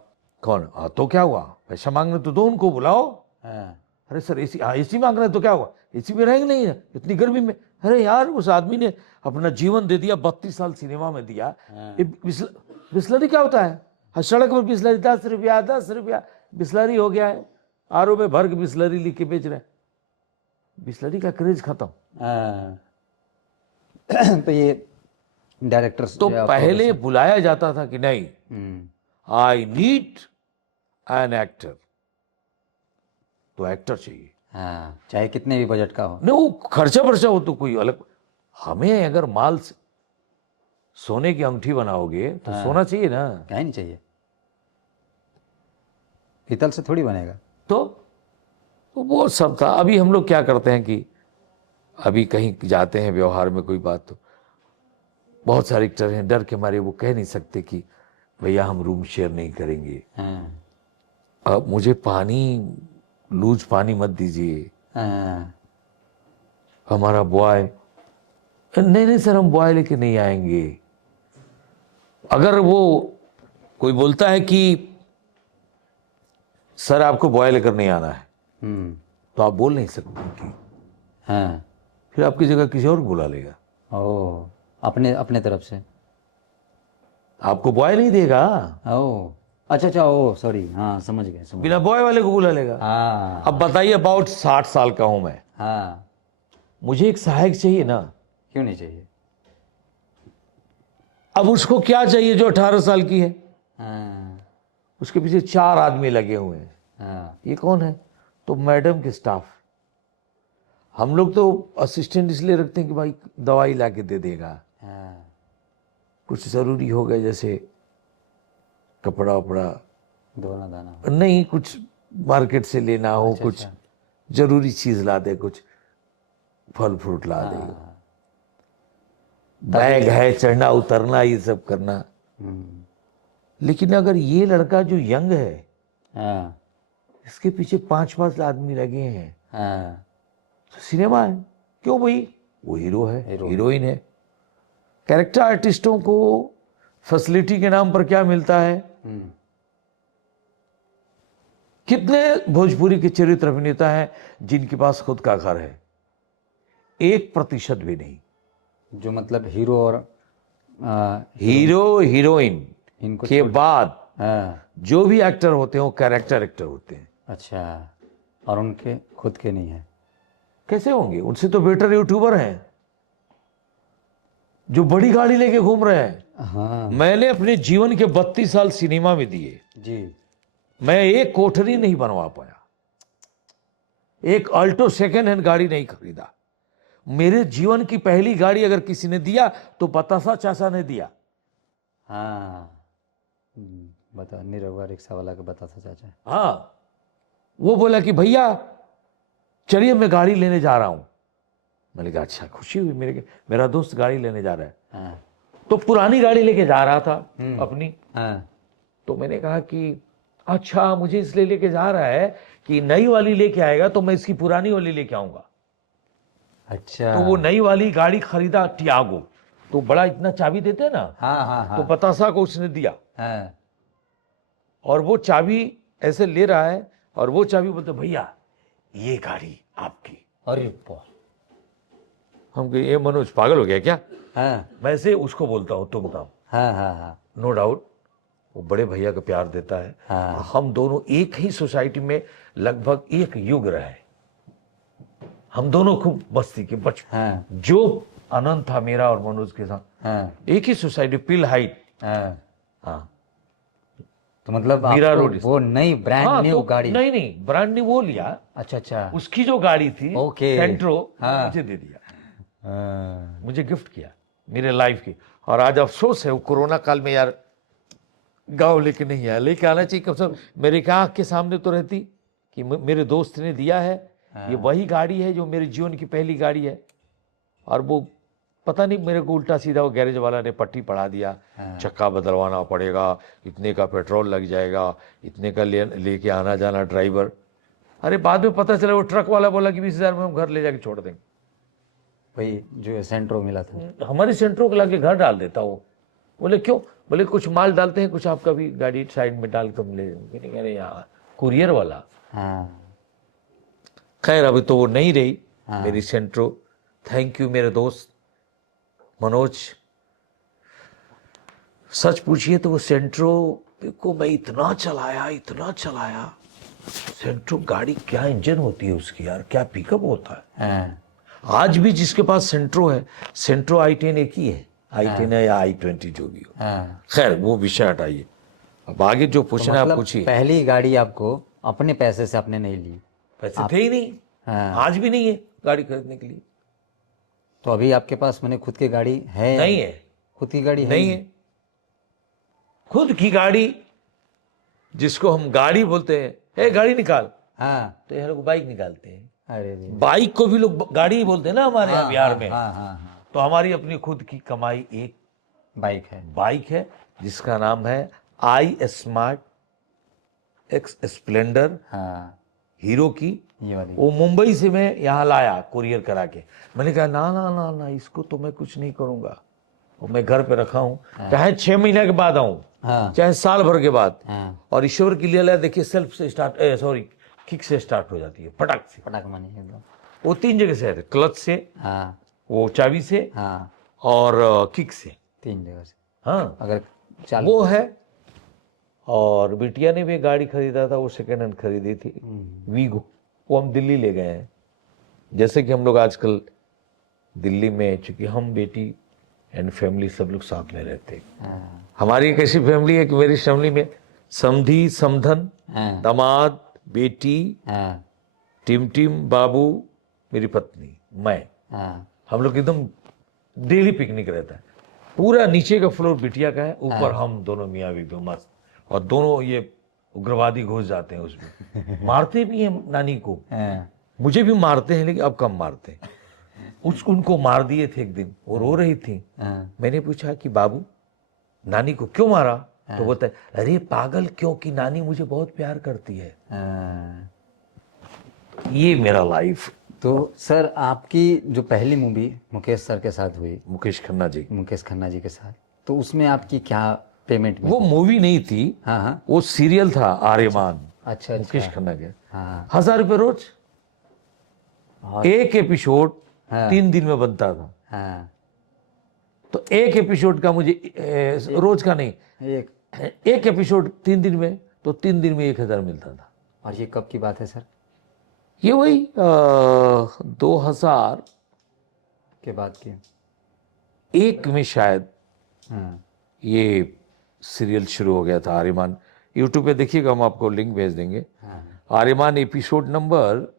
कौन तो क्या हुआ, पैसा मांगने तो दो, उनको बुलाओ। हाँ, अरे सर एसी, एसी मांग रहे हैं तो क्या हुआ, एसी में रहेंगे नहीं है इतनी गर्मी में। अरे यार उस आदमी ने अपना जीवन दे दिया, 32 साल सिनेमा में दिया। ये बिस्लरी क्या होता है, हर सड़क पर बिस्लरी 10 रुपया 10 रुपया बिस्लरी हो गया है, आरओ में भर के बिस्लरी लिख के बेच रहे हैं। बिस्लरी का क्रेज खत्म। हाँ। तो ये डायरेक्टर्स तो पहले बुलाया जाता था कि नहीं, आई नीड एन एक्टर, तो एक्टर चाहिए। हाँ, चाहे कितने भी बजट का हो। नहीं वो खर्चा वर्चा हो तो कोई अलग। हमें अगर माल सोने की अंगूठी बनाओगे तो सोना चाहिए ना, क्या ही नहीं चाहिए, पीतल से थोड़ी बनेगा। तो वो सब था। अभी हम लोग क्या करते हैं कि अभी कहीं जाते हैं व्यवहार में कोई बात, तो बहुत सारे एक्टर हैं, डर के मारे वो कह नहीं सकते कि भैया हम रूम शेयर नहीं करेंगे, हाँ, अब मुझे पानी लूज पानी मत दीजिए, हाँ, हमारा बॉय, नहीं नहीं सर हम बॉय लेके नहीं आएंगे। अगर वो कोई बोलता है कि सर आपको बॉय लेकर नहीं आना है, तो आप बोल नहीं सकते कि, हाँ, फिर आपकी जगह किसी और को बुला लेगा। ओ, अपने अपने तरफ से आपको बॉय नहीं देगा, ओ, अच्छा अच्छा, ओ सॉरी, हाँ समझ गए, समझ बिना बॉय वाले को बुला लेगा। हाँ, अब बताइए, अबाउट 60 साल का हूं मैं, हाँ, मुझे एक सहायक चाहिए ना। क्यों नहीं चाहिए। अब उसको क्या चाहिए जो 18 साल की है, हाँ, उसके पीछे 4 आदमी लगे हुए हैं, हाँ, ये कौन है, तो मैडम के स्टाफ। हम लोग तो असिस्टेंट इसलिए रखते हैं कि भाई दवाई ला के दे देगा, हाँ, कुछ ज़रूरी हो गया जैसे कपड़ा वपड़ा, धोना दाना, नहीं कुछ मार्केट से लेना हो, अच्छा, कुछ अच्छा, जरूरी चीज़ ला दे, कुछ फल फ्रूट ला दे, हाँ, बैग है, चढ़ना उतरना ये सब करना। लेकिन अगर ये लड़का जो यंग है, हाँ, इसके पीछे 5-5 आदमी लगे हैं, हाँ तो सिनेमा है। क्यों भाई? वो हीरो है, हीरो। हीरोइन है। कैरेक्टर आर्टिस्टों को फैसिलिटी के नाम पर क्या मिलता है? कितने भोजपुरी के चरित्र अभिनेता हैं जिनके पास खुद का घर है? 1% भी नहीं। जो मतलब हीरो और हीरो हीरोइन इनको के बाद हाँ जो भी एक्टर होते हैं वो कैरेक्टर एक्टर होते हैं। अच्छा, और उनके खुद के नहीं है? कैसे होंगे? उनसे तो बेटर यूट्यूबर हैं जो बड़ी गाड़ी लेके घूम रहे हैं। हाँ मैंने अपने जीवन के 32 साल सिनेमा में दिए, जी। मैं एक कोठरी नहीं बनवा पाया, एक अल्टो सेकेंड हैंड गाड़ी नहीं खरीदा। मेरे जीवन की पहली गाड़ी अगर किसी ने दिया तो बतासा चाचा ने दिया। हाँ बता, निरहुआ रिक्शा वाला का बता था चाचा। हाँ, वो बोला कि भैया चलिए मैं गाड़ी लेने जा रहा हूं। मैंने कहा अच्छा, खुशी हुई, मेरा दोस्त गाड़ी लेने जा रहा है। हाँ तो पुरानी गाड़ी लेके जा रहा था अपनी। हाँ तो मैंने कहा कि अच्छा, मुझे इसलिए लेके जा रहा है कि नई वाली लेके आएगा तो मैं इसकी पुरानी वाली लेके आऊंगा। अच्छा। तो वो नई वाली गाड़ी खरीदा, टियागो। तो बड़ा इतना चाबी देते हैं ना, हाँ हाँ हाँ तो बतासा को उसने दिया, हाँ और वो चाबी ऐसे ले रहा है, और वो चाबी बोलते भैया ये गाड़ी आपकी। अरे वाह। हम कहे ये मनोज पागल हो गया क्या? हाँ मैं से उसको बोलता हूँ तुम बताओ। हाँ हाँ हाँ नो डाउट वो बड़े भैया का प्यार देता है। हाँ। हम दोनों एक ही सोसाइटी में लगभग एक युग रहे। हम दोनों खूब मस्ती के बचपन, हाँ जो आनंद था मेरा और मनोज के साथ, हाँ एक ही सोसाइटी, पिल हाइट। हाँ। हाँ, तो मतलब मीरा आपको रोड। वो नई ब्रांड हाँ, न्यू तो गाड़ी? नहीं ब्रांड न्यू वो लिया। अच्छा अच्छा। उसकी जो गाड़ी थी ओके। सेंट्रो, हाँ। मुझे दे दिया, हाँ मुझे गिफ्ट किया मेरे लाइफ की। और आज अफसोस है वो कोरोना काल में यार गाँव लेके नहीं आया, लेके आना चाहिए कम से कम। मेरे क्या आँख के सामने तो रहती कि मेरे दोस्त ने दिया है। ये वही गाड़ी है जो मेरे जीवन की पहली गाड़ी है। और वो पता नहीं मेरे को उल्टा सीधा वो गैरेज वाला ने पट्टी पढ़ा दिया, चक्का बदलवाना पड़ेगा, इतने का पेट्रोल लग जाएगा, इतने का लेके आना जाना ड्राइवर। अरे बाद में पता चला वो ट्रक वाला बोला कि 20,000 में हम घर ले जाके छोड़ देंगे। भाई जो सेंट्रो मिला था, हमारी सेंट्रो को लाके घर डाल देता वो। बोले क्यों? बोले कुछ माल डालते हैं, कुछ आपका भी गाड़ी साइड में डाल कर ले। कह रहे यहाँ कुरियर वाला। हाँ खैर अभी तो वो नहीं रही मेरी सेंट्रो। थैंक यू मेरे दोस्त मनोज। सच पूछिए तो वो सेंट्रो को मैं इतना चलाया। सेंट्रो गाड़ी क्या इंजन होती है उसकी यार, क्या पिकअप होता है। हाँ आज भी जिसके पास सेंट्रो है, सेंट्रो i10 एक ही है, i10 है या i20 जो भी हो। हाँ। खैर वो विषय हटाइए, अब आगे जो पूछना है आप मतलब पूछिए। पहली गाड़ी आपको अपने पैसे से आपने नहीं ली? पैसे थे ही नहीं, हाँ। आज भी नहीं है गाड़ी खरीदने के लिए। तो अभी आपके पास मैंने खुद की गाड़ी है? नहीं है, खुद की गाड़ी नहीं है। खुद की गाड़ी जिसको हम गाड़ी बोलते हैं, ए गाड़ी निकाल, हाँ। तो ये लोग बाइक निकालते हैं। अरे रे। बाइक को भी लोग गाड़ी ही बोलते हैं ना हमारे यहाँ बिहार में। हाँ हाँ हाँ। तो हमारी अपनी खुद की कमाई एक बाइक है जिसका नाम है आई स्मार्ट एक्स स्प्लेंडर, हाँ हीरो की। ये वाली। वो मुंबई से मैं यहाँ लाया कुरियर करा के। मैंने कहा ना ना ना ना, इसको तो मैं कुछ नहीं करूंगा, वो मैं घर पे रखा हूँ। चाहे 6 महीने के बाद आऊं, हाँ चाहे साल भर के बाद। हाँ। और ईश्वर की लीला देखिए, सेल्फ से स्टार्ट, सॉरी किक से स्टार्ट हो जाती है, पटक से। पटाख मानी एकदम। वो 3 जगह से है, क्लच से, हाँ वो चाबी से, हाँ। और किक से। 3 जगह से हाँ अगर चाल वो है। और बिटिया ने भी गाड़ी खरीदा था, वो सेकेंड हैंड खरीदी थी, वीगो। वो हम दिल्ली ले गए हैं। जैसे कि हम लोग आजकल दिल्ली में, चूंकि हम बेटी एंड फैमिली सब लोग साथ में रहते हैं। हाँ हमारी एक ऐसी फैमिली है कि मेरी फैमिली में समधी, समधन, हाँ दामाद, बेटी, हाँ टिम, बाबू, मेरी पत्नी, मैं, हाँ। हम लोग एकदम डेली पिकनिक रहता है। पूरा नीचे का फ्लोर बिटिया का है, ऊपर हम दोनों मियाँ बीवी मस्त। और दोनों ये उग्रवादी घुस जाते हैं उसमें, मारते भी हैं नानी को, हाँ। मुझे भी मारते हैं, लेकिन अब कम मारते हैं। उनको मार दिए थे एक दिन, वो रो रही थी। हाँ। मैंने पूछा कि बाबू नानी को क्यों मारा? तो बोलता है अरे पागल क्योंकि नानी मुझे बहुत प्यार करती है। हाँ। ये मेरा लाइफ। तो सर आपकी जो पहली मूवी मुकेश सर के साथ हुई, मुकेश खन्ना जी, मुकेश खन्ना जी के साथ, तो उसमें आपकी क्या पेमेंट वो मूवी नहीं थी, हाँ हाँ, वो सीरियल था आर्यमान। अच्छा मुकेश अच्छा, खन्ना के हाँ 1000 रुपये रोज, बहुत, एक एपिसोड हाँ 3 दिन में बनता था। हाँ, तो एक एपिसोड का मुझे रोज का नहीं, एक, एक एपिसोड 3 दिन में, तो 3 दिन में 1000 मिलता था। और ये कब की बात है सर? ये वही 2001 के बाद की? में शायद हाँ ये सीरियल शुरू हो गया था आर्यमान। यूट्यूब पे देखिएगा, हम आपको लिंक भेज देंगे। हाँ आर्यमान एपिसोड नंबर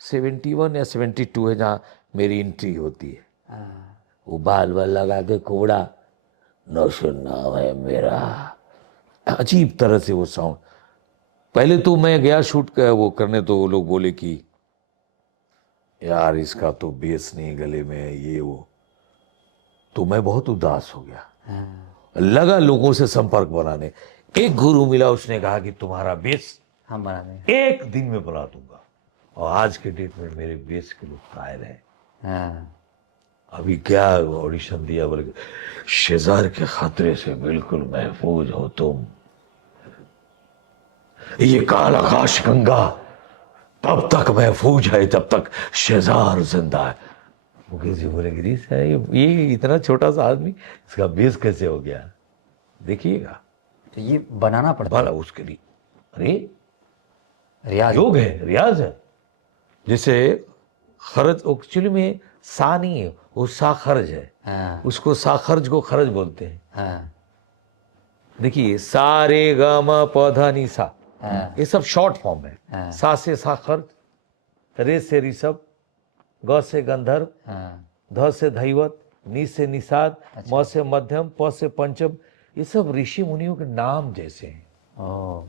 71 या 72 है, जहाँ मेरी एंट्री होती है। हाँ, वो बाल बाल लगा के कोबड़ा, नौशन नाम है मेरा, अजीब तरह से वो साउंड। पहले तो मैं गया शूट कर वो करने, तो वो लोग बोले कि यार इसका तो बेस नहीं गले में, ये वो। तो मैं बहुत उदास हो गया, हाँ, लगा लोगों से संपर्क बनाने। एक गुरु मिला, उसने कहा कि तुम्हारा बेस हम बना देंगे। एक दिन में बना दूंगा। और आज के डेट में मेरे बेस के लोग कायल हैं। हाँ अभी क्या ऑडिशन दिया, बोले शेजार के खतरे से बिल्कुल महफूज हो तुम, ये काल आकाश गंगा तब तक महफूज है जब तक शेजार जिंदा है। मुकेश जी बोले गिरीश है ये इतना छोटा सा आदमी, इसका बेस कैसे हो गया, देखिएगा। तो ये बनाना पड़ता भला उसके लिए अरे है, रियाज योग है, रियाज है। जैसे खर्ज एक्चुअली में सा नहीं है, वो सा खर्ज है। हाँ उसको सा खर्ज को खर्ज बोलते हैं। हाँ देखिए सा रे ग म प ध नि सा, हाँ ये सब शॉर्ट फॉर्म है। हाँ। सा से सा खर्ज, रे से ऋषभ, ग से गंधर्व, हाँ, ध से धैवत, नि से निषाद, म से मध्यम, प से पंचम। ये सब ऋषि मुनियों के नाम जैसे हैं। ओ,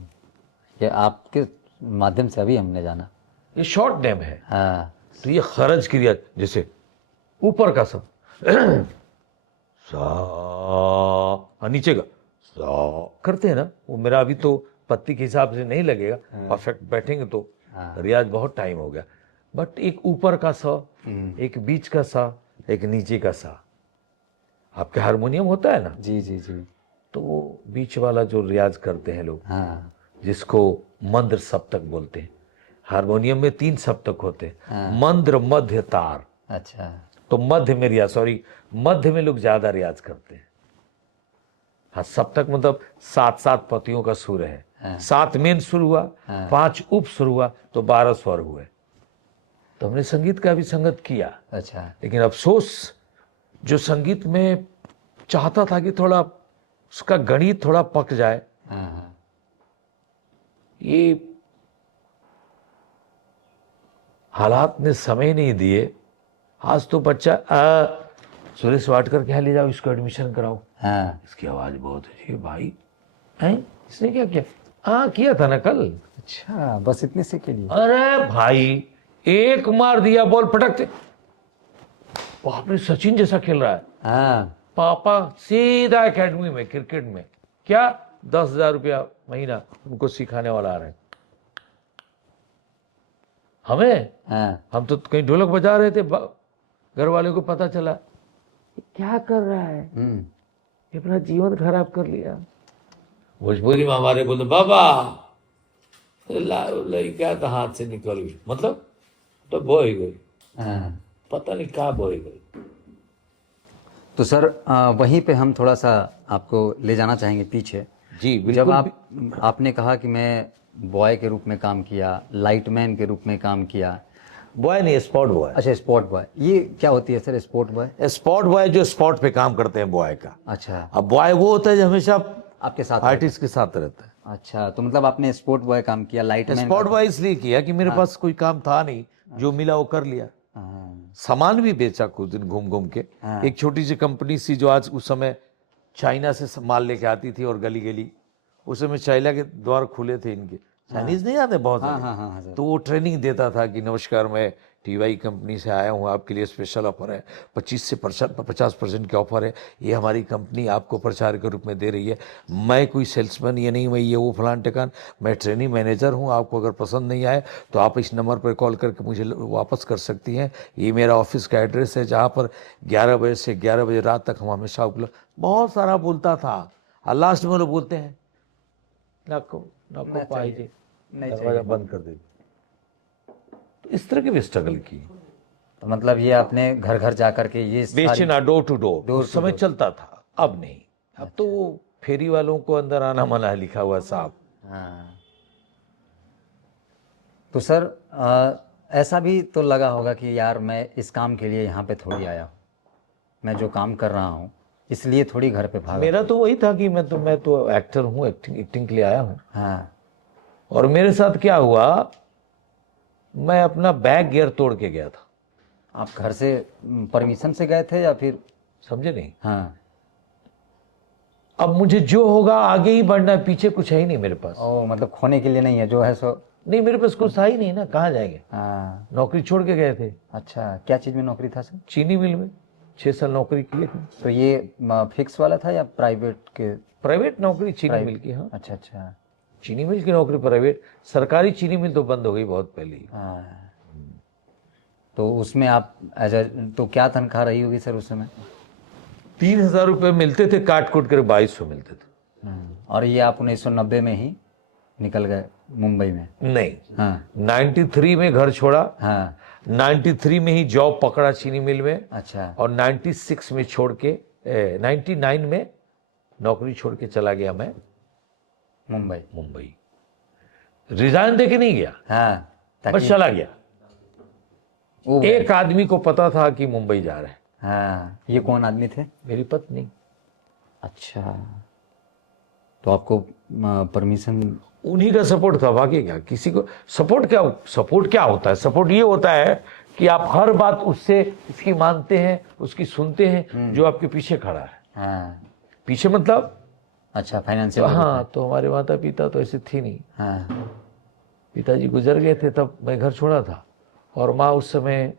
ये आपके माध्यम से अभी हमने जाना। ये शॉर्ट नेम है। हाँ तो ये खर्ज क्रिया, जैसे ऊपर का सब सा, और नीचे का सा करते हैं ना, वो मेरा अभी तो पत्ती के हिसाब से नहीं लगेगा, परफेक्ट बैठेंगे तो। रियाज बहुत टाइम हो गया। बट एक ऊपर का सा, एक बीच का सा, एक नीचे का सा। आपके हारमोनियम होता है ना, जी जी जी, तो वो बीच वाला जो रियाज करते हैं लोग, हाँ जिसको मंद्र सप्तक बोलते हैं। हारमोनियम में 3 सप्तक होते हैं, हाँ। मंद्र मध्य तार। अच्छा, तो मध्य में रियाज, सॉरी मध्य में लोग ज्यादा रियाज करते हैं। हाँ, सप्तक मतलब 7-7 पतियों का सुर है। हाँ। 7 मेन सुर हुआ, 5 उप सुर हुआ, तो 12 स्वर हुए। तो हमने संगीत का भी संगत किया। अच्छा, लेकिन अफसोस, जो संगीत में चाहता था कि थोड़ा उसका गणित थोड़ा पक जाए, हाँ हाँ, ये हालात ने समय नहीं दिए। आज तो बच्चा सुरेश वाडकर क्या ले जाओ, इसको एडमिशन कराओ, हाँ, इसकी आवाज बहुत अच्छी है भाई, हैं इसने क्या किया, हाँ किया था ना कल। अच्छा, बस इतने से के लिए? अरे भाई, एक मार दिया बॉल पटकते, बाप रे सचिन जैसा खेल रहा है। हाँ, पापा सीधा एकेडमी में, क्रिकेट में, क्या 10,000 रुपया महीना उनको सिखाने वाला आ रहा है। हमें, हाँ, हम तो कहीं ढोलक बजा रहे थे, घर वाले को पता चला ये क्या कर रहा है, ये अपना जीवन खराब कर लिया। भोजपुरी में हमारे बोलते बाबा क्या तो हाथ से निकल गई, मतलब तो बोई गई, हाँ। पता नहीं कहाँ बोई गई। तो सर वहीं पे हम थोड़ा सा आपको ले जाना चाहेंगे पीछे। जी जब बिल्कुल। आपने कहा कि मैं बॉय के रूप में काम किया, लाइटमैन के रूप में काम किया। बॉय नहीं, स्पॉट बॉय। अच्छा, स्पॉट बॉय, ये क्या होती है sir spot boy? Spot boy जो स्पॉट पे काम करते हैं बॉय का। अच्छा, अब बॉय वो होता है जो हमेशा आपके साथ आर्टिस्ट के साथ रहता है। अच्छा, तो मतलब आपने स्पॉट बॉय काम किया, लाइटमैन स्पॉट बॉय इसलिए किया कि मेरे पास कोई काम था नहीं, जो मिला वो कर लिया। सामान भी बेचा कुछ दिन घूम घूम के। एक छोटी सी कंपनी सी जो आज उस समय चाइना से माल लेके आती थी, और गली गली उस समय चाइना के द्वार खुले थे इनके, चाइनीज नहीं आते बहुत सारे। तो वो ट्रेनिंग देता था कि नमस्कार मैं TY कंपनी से आया हूँ, आपके लिए स्पेशल ऑफर है, 25 से 50% के ऑफर है, ये हमारी कंपनी आपको प्रचार के रूप में दे रही है। मैं कोई सेल्समैन ये नहीं, मैं ये वो फलान टिकान, मैं ट्रेनिंग मैनेजर हूँ। आपको अगर पसंद नहीं आए तो आप इस नंबर पर कॉल करके मुझे वापस कर सकती हैं। ये मेरा ऑफिस का एड्रेस है, जहाँ पर 11 बजे से 11 बजे रात तक हम हमेशा उपलब्ध। बहुत सारा बोलता था, और लास्ट में लोग बोलते हैं नको नको पाहिजे, दरवाजा बंद कर दे। तो इस तरह की भी स्ट्रगल की। तो मतलब ये आपने घर घर जा करके ये बेचना डोर टू डोर उस समय चलता था, अब नहीं। अब तो वो फेरी वालों को अंदर आना मना है, लिखा हुआ साहब। हाँ। तो सर ऐसा भी तो लगा होगा कि यार मैं इस काम के लिए यहाँ पे थोड़ी आया हूँ, मैं जो काम कर रहा हूँ इसलिए थोड़ी घर पे भागा। मेरा तो वही था कि मैं तो एक्टर हूँ, एक्टिंग के लिए आया हूँ। हाँ। और मेरे साथ क्या हुआ, मैं अपना बैग गियर तोड़ के गया था। आप घर से परमिशन से गए थे या फिर? समझे नहीं? हाँ। अब मुझे जो होगा आगे ही बढ़ना है, पीछे कुछ है ही नहीं मेरे पास। ओ मतलब खोने के लिए नहीं है, जो है सो। नहीं, मेरे पास कुछ था ही नहीं ना, कहाँ जाएंगे। हाँ। नौकरी छोड़ के गए थे। अच्छा, क्या चीज़ में नौकरी था सर? चीनी मिल में 6 साल नौकरी की थी। तो ये फिक्स वाला था या प्राइवेट के? प्राइवेट नौकरी चीनी मिल की। हाँ, अच्छा अच्छा। चीनी मिल की नौकरी प्राइवेट। सरकारी चीनी मिल तो बंद हो गई बहुत पहले ही। हाँ। तो उसमें आप तो क्या तनख्वाह रही होगी सर उस समय? 3,000 रुपये मिलते थे, काट कूट कर 2200 मिलते थे। और ये आप 1990 में ही निकल गए मुंबई में? नहीं, हाँ 93 में घर छोड़ा। हाँ। 93 में ही जॉब पकड़ा चीनी मिल में। अच्छा। और 96 में छोड़ के 99 में नौकरी छोड़ के चला गया मैं मुंबई। रिजाइन दे के नहीं गया, हाँ बस चला गया। वो एक आदमी को पता था कि मुंबई जा रहे हैं। हाँ, ये कौन आदमी थे? मेरी पत्नी। अच्छा, तो आपको परमिशन? उन्हीं का सपोर्ट था, बाकी क्या। किसी को सपोर्ट क्या होता है? सपोर्ट ये होता है कि आप हर बात उसकी मानते हैं, उसकी सुनते हैं, जो आपके पीछे खड़ा है। हाँ। पीछे मतलब? अच्छा, फाइनेंशियल। हाँ, तो हमारे माता पिता तो ऐसे थी नहीं। हाँ। पिताजी गुजर गए थे तब मैं घर छोड़ा था, और माँ उस समय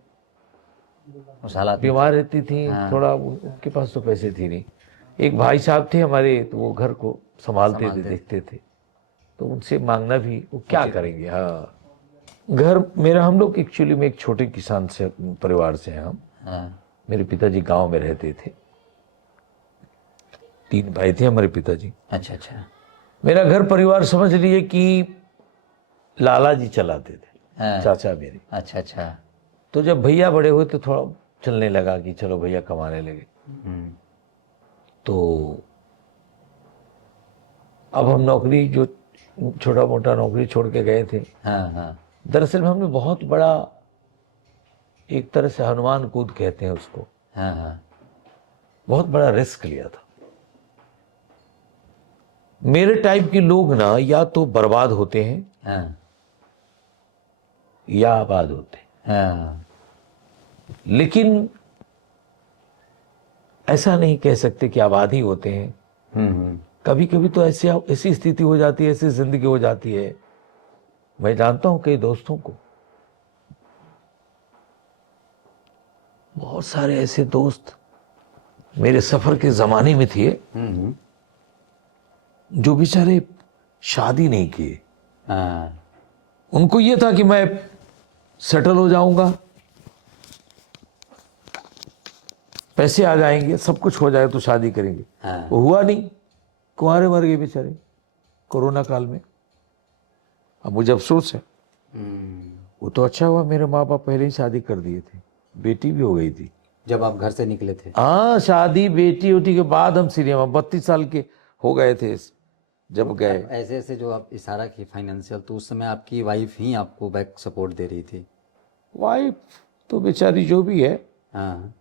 उस हालात में बीमार रहती थी। हाँ। थोड़ा उनके पास तो पैसे थी नहीं। एक भाई साहब थे हमारे, तो वो घर को संभालते थे, देखते थे। तो उनसे मांगना भी, वो क्या करेंगे। हाँ, घर मेरा, हम लोग एक्चुअली में एक छोटे किसान से परिवार से हैं हम। हाँ। मेरे पिताजी गांव में रहते थे। 3 भाई थे हमारे पिताजी। अच्छा अच्छा। मेरा घर परिवार समझ लीजिए कि लाला जी चलाते थे, हाँ। चाचा मेरे। अच्छा अच्छा। तो जब भैया बड़े हुए तो थोड़ा चलने लगा कि चलो भैया कमाने लगे। तो अब हम नौकरी, जो छोटा मोटा नौकरी छोड़ के गए थे, हाँ हाँ। दरअसल में हमने बहुत बड़ा, एक तरह से हनुमान कूद कहते हैं उसको, हाँ हाँ। बहुत बड़ा रिस्क लिया था। मेरे टाइप के लोग ना या तो बर्बाद होते हैं हाँ या आबाद होते हैं। हाँ। लेकिन ऐसा नहीं कह सकते कि आबाद ही होते हैं। कभी कभी तो ऐसी स्थिति हो जाती है, ऐसी जिंदगी हो जाती है। मैं जानता हूं कई दोस्तों को, बहुत सारे ऐसे दोस्त मेरे सफर के जमाने में थे, जो बेचारे शादी नहीं किए। हाँ। उनको ये था कि मैं सेटल हो जाऊंगा, पैसे आ जाएंगे, सब कुछ हो जाए तो शादी करेंगे। हाँ। वो हुआ नहीं, कुंवारे मर गए बेचारे कोरोना काल में। अब मुझे अफसोस है। वो तो अच्छा हुआ, मेरे माँ बाप पहले ही शादी कर दिए थे, बेटी भी हो गई थी जब आप घर से निकले थे? हाँ, शादी बेटी उठी के बाद हम सिनेमा, 32 साल के हो गए थे जब गए। ऐसे ऐसे जो आप इशारा की फाइनेंशियल, तो उस समय आपकी वाइफ ही आपको बैक सपोर्ट दे रही थी? वाइफ तो बेचारी जो भी है, हाँ।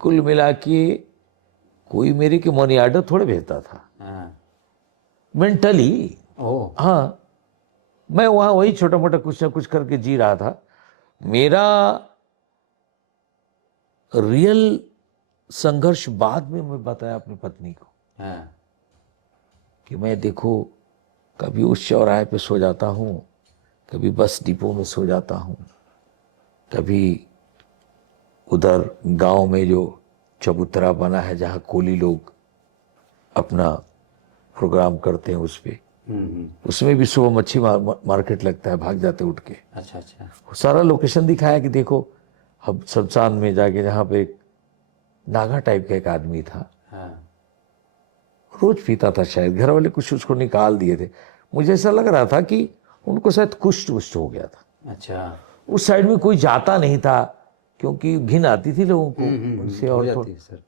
कुल मिला के कोई मेरे के मनी ऑर्डर थोड़े भेजता था। हाँ। मेंटली ओह। हाँ, मैं वहाँ वही छोटा मोटा कुछ ना कुछ करके जी रहा था। मेरा रियल संघर्ष बाद में मैं बताया अपनी पत्नी को। हाँ। कि मैं देखो, कभी उस चौराहे पे सो जाता हूँ, कभी बस डिपो में सो जाता हूँ, कभी उधर गांव में जो चबूतरा बना है जहाँ कोली लोग अपना प्रोग्राम करते हैं उस पे, उसमें भी सुबह मच्छी मार्केट लगता है, भाग जाते उठ के। अच्छा अच्छा। सारा लोकेशन दिखाया कि देखो हम शमशान में जाके, जहाँ पे एक नागा टाइप का एक आदमी था, हाँ। रोज पीता था, शायद घर वाले कुछ उसको निकाल दिए थे। मुझे ऐसा लग रहा था कि उनको शायद कुष्ठ वुष्ठ हो गया था। अच्छा। उस साइड में कोई जाता नहीं था क्योंकि घिन आती थी लोगों को उनसे, हो और जाती तो है सर।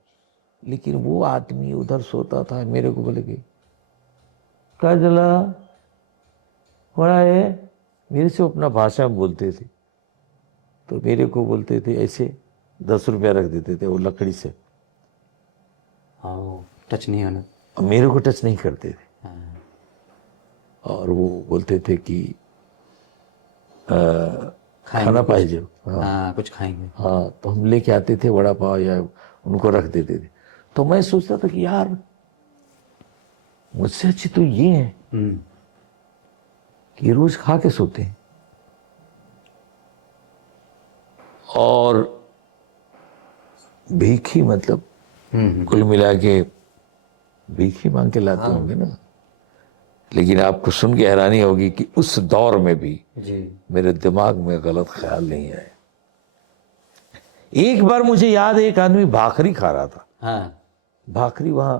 लेकिन वो आदमी उधर सोता था। मेरे को बोले कि क्या जला बड़ा है, मेरे से अपना भाषा में बोलते थे, तो मेरे को बोलते थे ऐसे 10 रुपया रख देते थे वो लकड़ी से, हाँ, टच नहीं होना। और मेरे को टच नहीं करते थे। हाँ। और वो बोलते थे कि खाएंगे खाना कुछ? पाहिजे। हाँ हाँ, कुछ खाएंगे। हाँ, तो हम लेके आते थे वड़ा पाव या उनको रख देते थे। तो मैं सोचता था कि यार मुझसे अच्छी तो ये है कि रोज खा के सोते हैं, और भीख ही मतलब कुल मिला के भीख ही मांग के लाते होंगे ना। लेकिन आपको सुन के हैरानी होगी कि उस दौर में भी जी। मेरे दिमाग में गलत ख्याल नहीं आए। एक बार मुझे याद है, एक आदमी भाखरी खा रहा था। हाँ। भाखरी वहां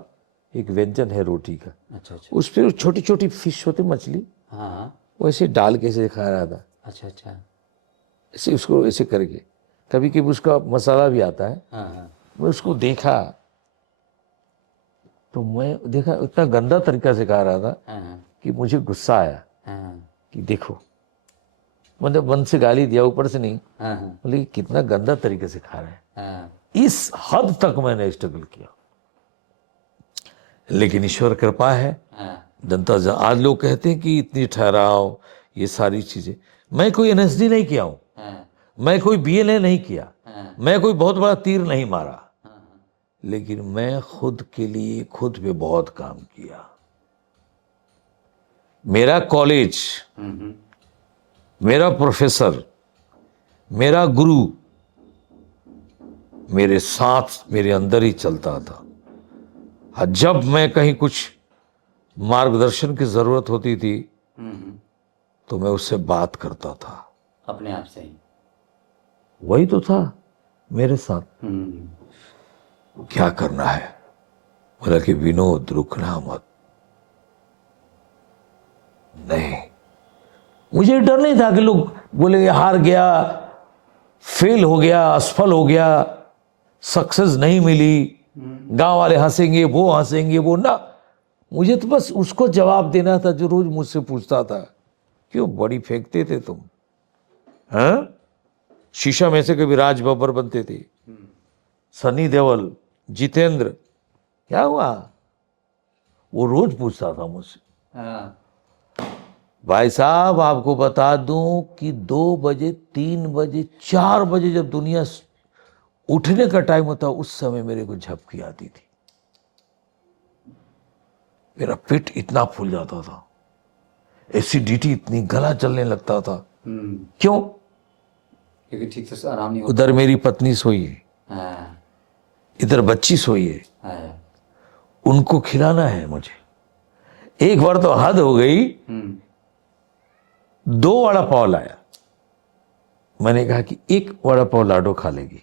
एक व्यंजन है रोटी का, अच्छा अच्छा। उस पर छोटी छोटी फिश होते, मछली, हाँ। वैसे डाल के ऐसे खा रहा था, अच्छा अच्छा। ऐसे उसको ऐसे करके। कभी कभी उसका मसाला भी आता है। हाँ हाँ। मैं उसको देखा तो मैं देखा इतना गंदा तरीका से खा रहा था हाँ कि मुझे गुस्सा आया हाँ। कि देखो, मतलब मन से गाली दिया, ऊपर से नहीं, हाँ हाँ। बोले कि कितना गंदा तरीके से खा रहे हैं। हाँ। इस हद तक मैंने स्ट्रगल किया, लेकिन ईश्वर कृपा है। हाँ। जनता आज लोग कहते हैं कि इतनी ठहराव, ये सारी चीजें, मैं कोई एनएसडी नहीं किया हूं, हाँ। मैं कोई बीएलए नहीं किया, हाँ। मैं कोई बहुत बड़ा तीर नहीं मारा, हाँ। लेकिन मैं खुद के लिए खुद पे बहुत काम किया। मेरा कॉलेज, मेरा प्रोफेसर, मेरा गुरु मेरे साथ मेरे अंदर ही चलता था। जब मैं कहीं कुछ मार्गदर्शन की जरूरत होती थी तो मैं उससे बात करता था, अपने आप से ही। वही तो था मेरे साथ। क्या करना है, बोला कि विनोद रुकना मत। नहीं, मुझे डर नहीं था कि लोग बोलेंगे हार गया, फेल हो गया, असफल हो गया, सक्सेस नहीं मिली, गांव वाले हंसेंगे, वो हंसेंगे, वो ना। मुझे तो बस उसको जवाब देना था जो रोज मुझसे पूछता था, क्यों बड़ी फेंकते थे तुम, हाँ? शीशा में से कभी राज बब्बर बनते थे, सनी देओल, जितेंद्र, क्या हुआ? वो रोज पूछता था मुझसे। हाँ। भाई साहब आपको बता दूं कि 2 बजे, 3 बजे, 4 बजे जब दुनिया उठने का टाइम होता, उस समय मेरे को झपकी आती थी, मेरा पेट इतना फूल जाता था, एसिडिटी इतनी, गला जलने लगता था। क्यों? क्योंकि ठीक से आराम नहीं उधर मेरी पत्नी सोई है, हाँ। इधर बच्ची सोई है, हाँ। उनको खिलाना है मुझे। एक बार तो हद हो गई, 2 वड़ा पाव लाया, मैंने कहा कि 1 वड़ा पाव लाडो खा लेगी,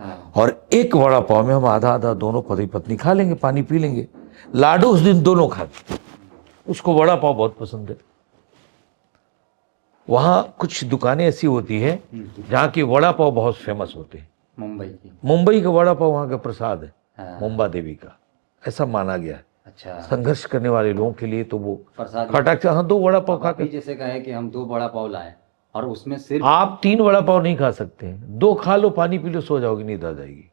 हाँ। और 1 वड़ा पाव में हम आधा आधा दोनों पति पत्नी खा लेंगे, पानी पी लेंगे। लाडो उस दिन दोनों खाते, उसको वड़ा पाव बहुत पसंद है। वहां कुछ दुकानें ऐसी होती है जहाँ की वड़ा पाव बहुत फेमस होते हैं। मुंबई की। मुंबई का वड़ा पाव वहां का प्रसाद है, हाँ। मुंबा देवी का, ऐसा माना गया है। अच्छा। संघर्ष करने वाले लोगों के लिए तो वो प्रसाद। खटाक से, हाँ 2 वड़ा पाव खा अभी के, जैसे कहे कि हम 2 बड़ा पाव लाए और उसमें सिर्फ आप 3 वड़ा पाव नहीं खा सकते हैं, 2 खा लो, पानी पी लो, सो जाओगे, नींद आ जाएगी।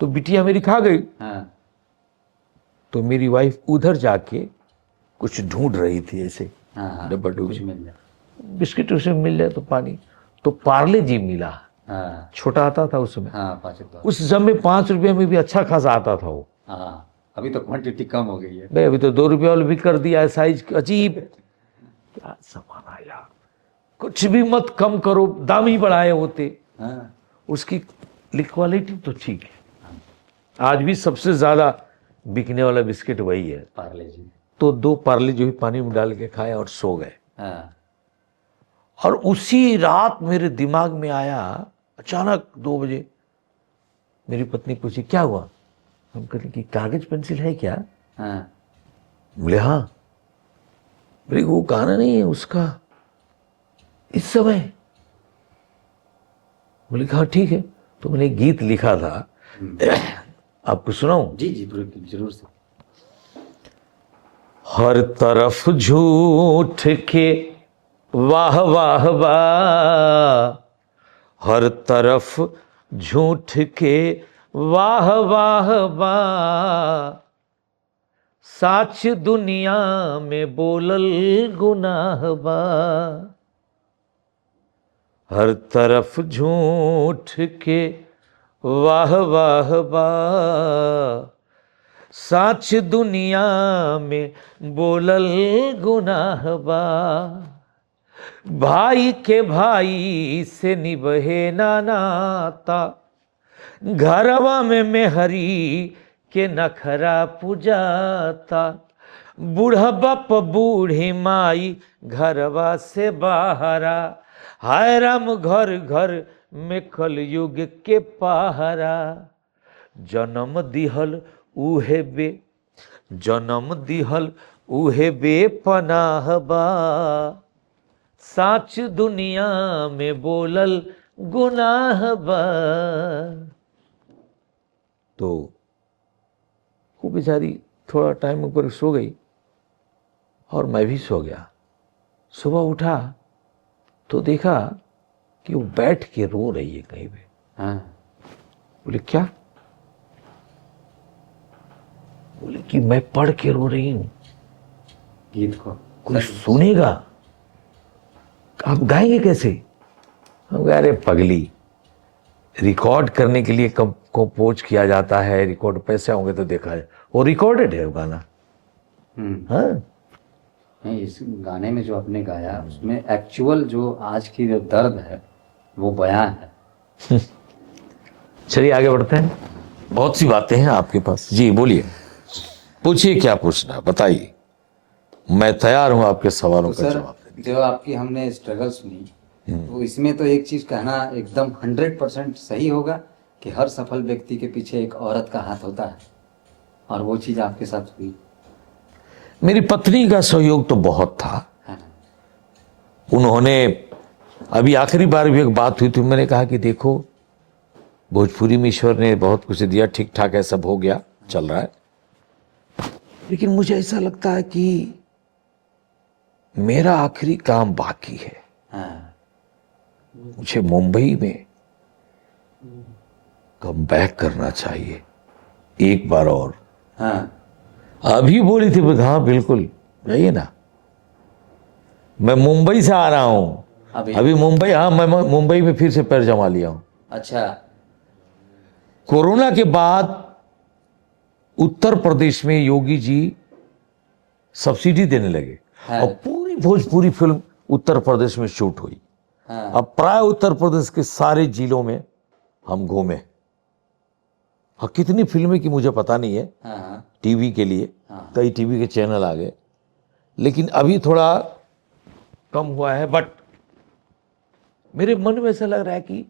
तो बिटिया मेरी खा गई। हाँ। तो मेरी वाइफ उधर जाके कुछ ढूंढ रही थी ऐसे, हाँ। डब्बा कुछ डुब्बी, मिल जाए। बिस्किट उसे मिल जाए तो पानी, तो पार्ले जी मिला, हाँ। छोटा आता था उसमें। हाँ, 5 रुपये। उस समय 5 रुपये में भी अच्छा खासा आता था वो। हाँ, अभी तो क्वांटिटी कम हो गई है। भाई अभी तो 2 रुपये वाला भी कर दिया है, साइज अजीब। क्या जमाना यार। कुछ भी मत कम करो, दाम ही बढ़ाए होते। हाँ, उसकी क्वालिटी तो ठीक है। आज भी सबसे ज्यादा बिकने वाला बिस्किट वही है। पार्ले जी। तो 2 पार्ले जो ही पानी में डाल के खाए और सो गए। हाँ, और उसी रात मेरे दिमाग में आया, अचानक 2 बजे मेरी पत्नी पूछी क्या हुआ। हम कहते कि कागज पेंसिल है क्या। हाँ, बोले हाँ। बोले वो गाना नहीं है उसका इस समय। बोले हाँ ठीक है। तो मैंने एक गीत लिखा था, आपको सुनाऊं। जी जी जरूर से। हर तरफ झूठ के वाह वाह वाह, हर तरफ झूठ के वाह वाह वाह, साच दुनिया में बोलल गुनाह बा। हर तरफ झूठ के वाह वाह वाह, साच दुनिया में बोलल गुनाह बा। भाई के भाई से निभे ना नाता, घरवा में मेहरी के नखरा पुजाता। बूढ़ा बाप बूढ़ी माई घरवा से बाहरा, हाय राम घर घर में कलयुग के पहरा। जन्म दिहल उहे बे, जन्म दिहल उहे बेपनाह बा, साच दुनिया में बोलल गुनाह बा। तो वो बेचारी थोड़ा टाइम ऊपर सो गई और मैं भी सो गया। सुबह उठा तो देखा कि वो बैठ के रो रही है कहीं पे। हाँ, बोले क्या। बोले कि मैं पढ़ के रो रही हूं, गीत को कोई सुनेगा, आप गाएंगे कैसे। हम कह अरे पगली, रिकॉर्ड करने के लिए कंपोज किया जाता है, रिकॉर्ड पैसे होंगे तो देखा है, वो रिकॉर्डेड है वो गाना। हाँ नहीं, इस गाने में जो आपने गाया उसमें एक्चुअल जो आज की जो दर्द है वो बयां है। चलिए आगे बढ़ते हैं, बहुत सी बातें हैं आपके पास। जी बोलिए, पूछिए क्या पूछना है, बताइए, मैं तैयार हूं आपके सवालों तो का सर, जवाब देने। जो आपकी हमने स्ट्रगल सुनी, तो इसमें तो एक चीज कहना एकदम 100% सही होगा कि हर सफल व्यक्ति के पीछे एक औरत का हाथ होता है, और वो चीज आपके साथ हुई। मेरी पत्नी का सहयोग तो बहुत था। हाँ, उन्होंने, अभी आखिरी बार भी एक बात हुई थी, मैंने कहा कि देखो भोजपुरी में ईश्वर ने बहुत कुछ दिया, ठीक ठाक है, सब हो गया, चल रहा है, लेकिन मुझे ऐसा लगता है कि मेरा आखिरी काम बाकी है। हाँ, मुझे मुंबई में कम बैक करना चाहिए एक बार और। हाँ, अभी बोली थी, बोली, हाँ बिल्कुल जाइए ना, मैं मुंबई से आ रहा हूं अभी मुंबई। हाँ मैं मुंबई में फिर से पैर जमा लिया हूं। अच्छा, कोरोना के बाद उत्तर प्रदेश में योगी जी सब्सिडी देने लगे, हाँ, और पूरी भोजपुरी फिल्म उत्तर प्रदेश में शूट हुई। हाँ, अब प्राय उत्तर प्रदेश के सारे जिलों में हम घूमे। हाँ कितनी फिल्में की मुझे पता नहीं है, हाँ, हाँ, टीवी के लिए हाँ, कई टीवी के चैनल आ गए, लेकिन अभी थोड़ा कम हुआ है। बट मेरे मन में ऐसा लग रहा है कि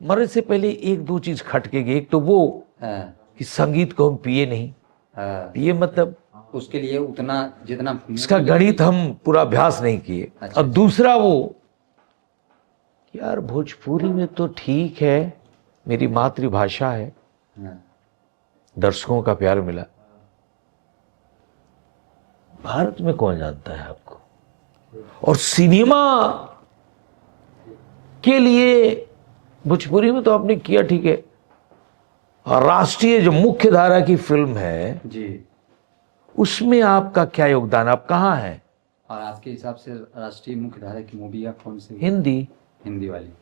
मरने से पहले एक दो चीज खटकेगी। एक तो वो हाँ, कि संगीत को हम पिए नहीं, हाँ, पिए मतलब उसके लिए उतना जितना इसका गणित हम पूरा अभ्यास नहीं किए। अच्छा, और दूसरा वो यार भोजपुरी में तो ठीक है, मेरी मातृभाषा है, हाँ, दर्शकों का प्यार मिला, भारत में कौन जानता है आपको। और सिनेमा के लिए भोजपुरी में तो आपने किया ठीक है, और राष्ट्रीय जो मुख्य धारा की फिल्म है जी, उसमें आपका क्या योगदान, आप कहाँ हैं। और आपके हिसाब से राष्ट्रीय मुख्य धारा की मूवी आप कौन सी? हिंदी हिंदी वाली।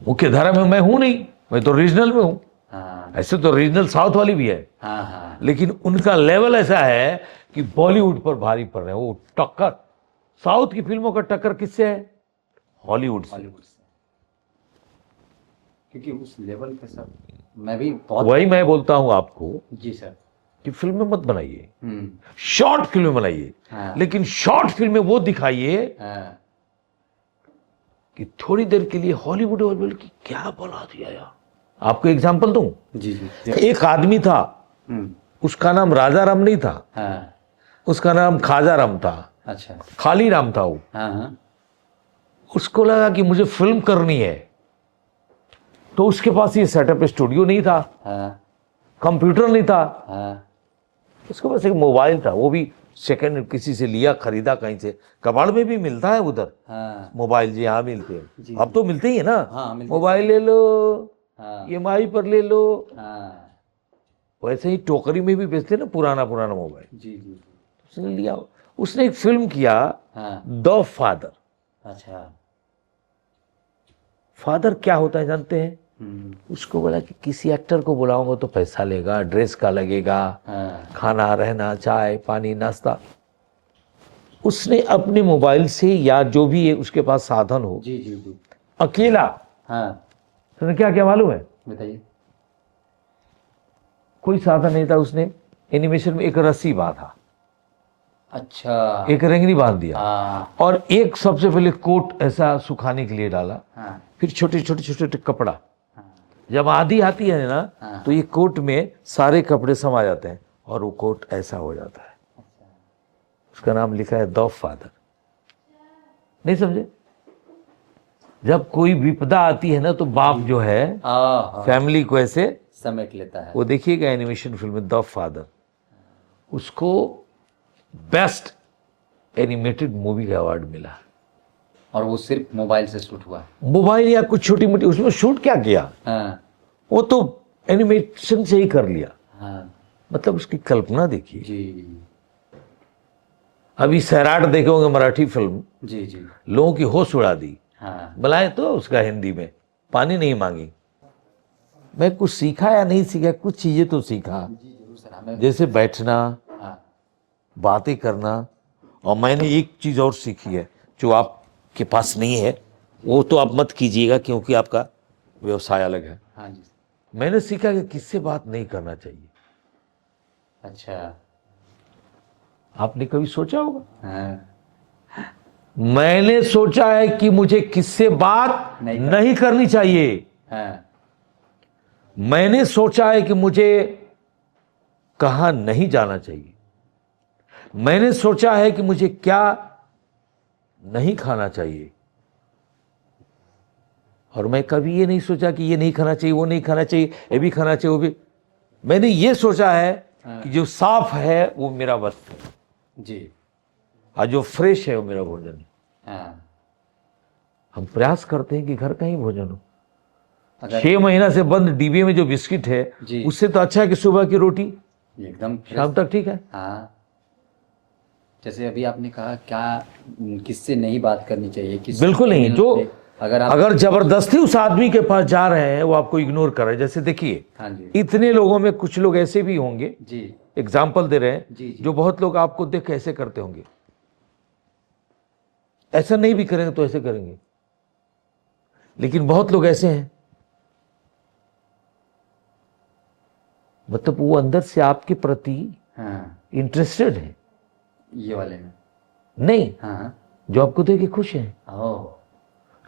मुख्य धारा में मैं हूं नहीं, मैं तो रीजनल में हूं। हाँ, ऐसे तो रीजनल साउथ वाली भी है, हाँ, हाँ, लेकिन उनका लेवल ऐसा है कि बॉलीवुड पर भारी पड़ रहे हैं। वो टक्कर साउथ की फिल्मों का टक्कर किससे है, हॉलीवुड से। हॉलीवुड से, क्योंकि उस लेवल पे सर मैं भी बहुत। वही मैं बोलता हूं आपको जी सर। कि फिल्में मत बनाइए, हम्म। शॉर्ट फिल्में बनाइए, हाँ। लेकिन शॉर्ट फिल्में वो दिखाइए हाँ। कि थोड़ी देर के लिए हॉलीवुड हॉलीवुड की क्या बना दिया यार। आपको एग्जांपल दूं, जी जी। एक आदमी था, हम्म। उसका नाम राजा राम नहीं था, हाँ। उसका नाम खाजा राम था, अच्छा। खाली राम था वो। हाँ हाँ। उसको लगा कि मुझे फिल्म करनी है, तो उसके पास ये सेटअप स्टूडियो नहीं था, हाँ। कंप्यूटर नहीं था, हाँ। उसके पास एक मोबाइल था, वो भी सेकंड किसी से लिया, खरीदा कहीं से। कबाड़ में भी मिलता है उधर हाँ। मोबाइल, जी हाँ मिलते हैं, जी अब जी। तो मिलते ही है ना। हाँ मिलते मोबाइल ले लो, हाँ। EMI पर ले लो, हाँ। वैसे ही टोकरी में भी बेचते ना पुराना पुराना मोबाइल। जी जी जी। उसने लिया, उसने एक फिल्म किया, हाँ। The father. अच्छा। फादर क्या होता है जानते हैं? हम्म। उसको बोला कि किसी एक्टर को बुलाऊंगा तो पैसा लेगा, ड्रेस का लगेगा, हाँ। खाना रहना, चाय पानी नाश्ता। उसने अपने मोबाइल से या जो भी है उसके पास साधन हो, जी जी जी। अकेला, हाँ उसने क्या क्या मालूम है? बताइए। कोई साधन नहीं था, उसने एनिमेशन में एक रस्सी बांधा, अच्छा। एक रेंगनी बांध दिया, हाँ। और एक सबसे पहले कोट ऐसा सुखाने के लिए डाला, हाँ। फिर छोटे छोटे छोटे छोटे कपड़ा। हाँ। जब आंधी आती है ना, हाँ। तो ये कोट में सारे कपड़े समा जाते हैं और वो कोट ऐसा हो जाता है। उसका नाम लिखा है द फादर। नहीं समझे? जब कोई विपदा आती है ना, तो बाप जो है हाँ। फैमिली को ऐसे, समेट लेता है। वो देखिएगा एनिमेशन फिल्म में द फादर, उसको बेस्ट एनिमेटेड मूवी का अवार्ड मिला। और वो सिर्फ मोबाइल से शूट हुआ। मोबाइल या कुछ छोटी मोटी, उसमें शूट क्या किया, हाँ। वो तो एनिमेशन से ही कर लिया। हाँ। मतलब उसकी कल्पना देखिए। जी अभी सैराट देखे होंगे, मराठी फिल्म, जी जी। लोगों की होश उड़ा दी। हाँ। बुलाए तो उसका हिंदी में पानी नहीं मांगी। मैं कुछ सीखा या नहीं सीखा, कुछ चीजें तो सीखा, जी जरूर सर हमें। जैसे बैठना, हाँ। बातें करना। और मैंने एक चीज और सीखी है जो आपके पास नहीं है, वो तो आप मत कीजिएगा क्योंकि आपका व्यवसाय अलग है। हाँ जी। मैंने सीखा कि किससे बात नहीं करना चाहिए। अच्छा। आपने कभी सोचा होगा? हाँ। मैंने सोचा है कि मुझे किससे बात नहीं करनी चाहिए। हाँ। मैंने सोचा है कि मुझे कहां नहीं जाना चाहिए। मैंने सोचा है कि मुझे क्या नहीं खाना चाहिए। और मैं कभी ये नहीं सोचा कि ये नहीं खाना चाहिए, वो नहीं खाना चाहिए, ये भी खाना चाहिए, वो भी। मैंने ये सोचा है कि जो साफ है वो मेरा वस्त्र है, जी। और जो फ्रेश है वो मेरा भोजन है। हाँ। हम प्रयास करते हैं कि घर का ही भोजन हो। अगर 6 महीना से बंद डिब्बे में जो बिस्किट है, जी। उससे तो अच्छा है कि सुबह की रोटी एकदम शाम तक ठीक है। हाँ। जैसे अभी आपने कहा क्या किससे नहीं बात करनी चाहिए, किस बिल्कुल नहीं। जो अगर आप अगर जबरदस्ती उस आदमी के पास जा रहे हैं, वो आपको इग्नोर कर रहे हैं। जैसे देखिए, हाँ जी। इतने लोगों में कुछ लोग ऐसे भी होंगे, जी एग्जाम्पल दे रहे हैं, जी जी। जो बहुत लोग आपको देख के ऐसे करते होंगे, ऐसा नहीं भी करेंगे तो ऐसे करेंगे। लेकिन बहुत लोग ऐसे हैं, मतलब वो अंदर से आपके प्रति हाँ इंटरेस्टेड है। ये वाले में। नहीं, हाँ हाँ। जो आपको देख के खुश है। ओह।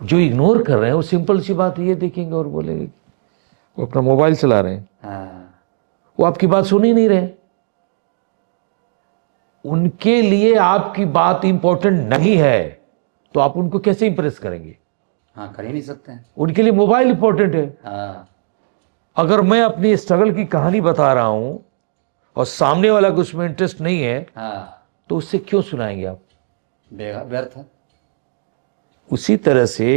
जो इग्नोर कर रहे हैं, वो सिंपल सी बात ये देखेंगे और बोलेंगे, वो अपना मोबाइल चला रहे हैं, हाँ। वो आपकी बात सुन ही नहीं रहे। उनके लिए आपकी बात इंपॉर्टेंट नहीं है, तो आप उनको कैसे इंप्रेस करेंगे? हाँ कर ही नहीं सकते हैं। उनके लिए मोबाइल इंपॉर्टेंट है। हाँ। अगर मैं अपनी स्ट्रगल की कहानी बता रहा हूं और सामने वाला को उसमें इंटरेस्ट नहीं है, हाँ तो उससे क्यों सुनाएंगे आप? व्यर्थ है। उसी तरह से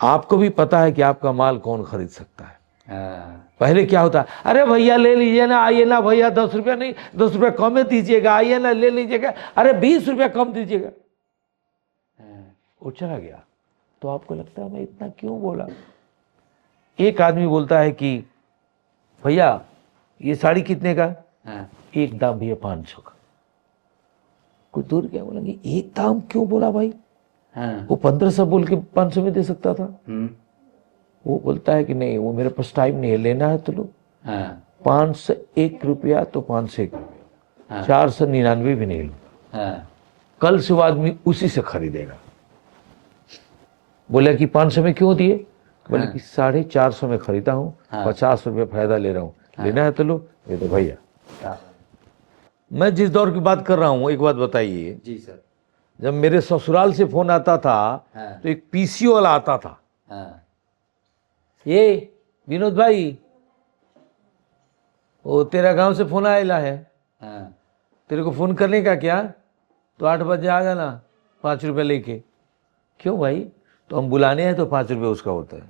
आपको भी पता है कि आपका माल कौन खरीद सकता है। हाँ। पहले क्या होता, अरे भैया ले लीजिए ना, आइए ना भैया, 10 रुपया नहीं, 10 रुपया कम में दीजिएगा, आइए ना ले लीजिएगा, अरे 20 रुपया कम दीजिएगा। हाँ। वो चला गया, तो आपको लगता है मैं इतना क्यों बोला? एक आदमी बोलता है कि भैया ये साड़ी कितने का? हाँ। एक दाम भैया 500 का। कुछ दूर क्या बोलेंगे, एक दाम क्यों बोला भाई? हाँ। वो 1500 बोल के 500 में दे सकता था। वो बोलता है कि नहीं, वो मेरे पास टाइम नहीं है, लेना है तो लो। हाँ। 501 रुपया तो 501 रुपया, हाँ। 499 भी नहीं लो। हाँ। कल से वो आदमी उसी से खरीदेगा। बोला कि 500 में क्यों दिए? बोले कि 450 में खरीदा हूँ, 50 रुपये फायदा ले रहा हूँ, लेना है तो लो। ये तो भैया, मैं जिस दौर की बात कर रहा हूँ, एक बात बताइए। जी सर। जब मेरे ससुराल से फोन आता था तो एक पीसीओ वाला आता था। ये विनोद भाई, वो तेरा गांव से फोन आएला है, तेरे को फोन करने का क्या? तो 8 बजे आ जाना 5 रुपये लेके। क्यों भाई? तो हम बुलाने हैं तो 5 रुपये उसका होता है।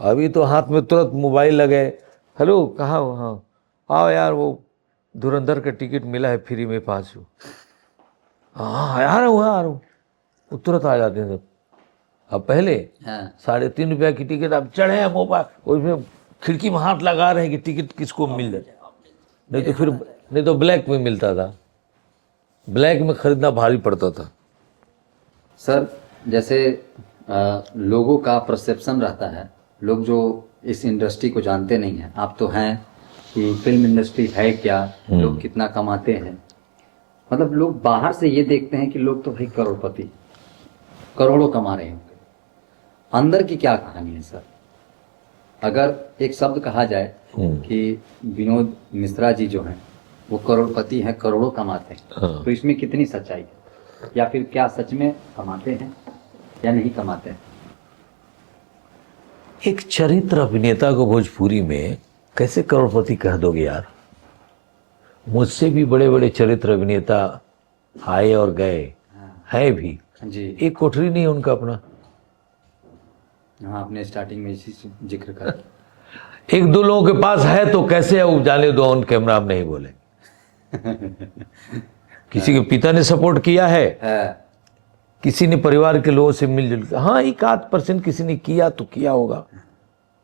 अभी तो हाथ में तुरंत मोबाइल लगे, हेलो कहाँ हो? हाँ आओ यार, वो धुरंधर का टिकट मिला है फ्री में 5। हाँ आ रहा हूँ, वो तुरंत आ जाते हैं सब। अब पहले 3.5 रुपया की टिकट, अब चढ़े हैं मोबाइल उसमें, खिड़की में हाथ लगा रहे हैं कि टिकट किसको मिल जाए। नहीं तो ब्लैक में मिलता था, ब्लैक में खरीदना भारी पड़ता था। सर जैसे लोगों का परसेप्शन रहता है, लोग जो इस इंडस्ट्री को जानते नहीं हैं, आप तो हैं कि फिल्म इंडस्ट्री है क्या, लोग कितना कमाते हैं, मतलब लोग बाहर से ये देखते हैं कि लोग तो भाई करोड़पति, करोड़ों कमा रहे होंगे। अंदर की क्या कहानी है सर? अगर एक शब्द कहा जाए कि विनोद मिश्रा जी जो हैं वो करोड़पति हैं, करोड़ों कमाते हैं, तो इसमें कितनी सच्चाई है? या फिर क्या सच में कमाते हैं या नहीं कमाते हैं? एक चरित्र अभिनेता को भोजपुरी में कैसे करोड़पति कह दोगे यार? मुझसे भी बड़े बड़े चरित्र अभिनेता आए और गए हैं भी जी। एक कोठरी नहीं है उनका अपना। हाँ, आपने स्टार्टिंग में इसी से जिक्र करा। एक दो लोगों के पास है तो कैसे है वो जाने दो, ऑन कैमरा आप नहीं बोले। किसी के पिता ने सपोर्ट किया है, किसी ने परिवार के लोगों से मिलजुल, हाँ 1-8% किसी ने किया तो किया होगा,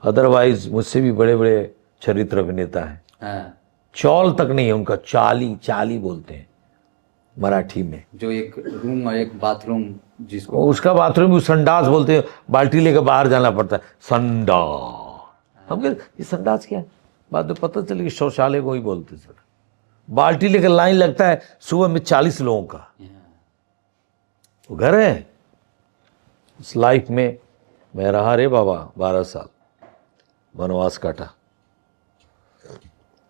अदरवाइज मुझसे भी बड़े बड़े चरित्र अभिनेता हैं। चौल तक नहीं है उनका, चाली बोलते हैं मराठी में। जो एक रूम और एक बाथरूम, जिसको उसका बाथरूम भी संडास बोलते हैं, बाल्टी लेकर बाहर जाना पड़ता है, संडास। हम कहते ये संडास क्या है? बाद में पता चले कि शौचालय को ही बोलते सर। बाल्टी लेकर लाइन लगता है सुबह में 40 लोगों का, वो घर है। इस लाइफ में मैं रहा रे बाबा 12 साल, वनवास काटा।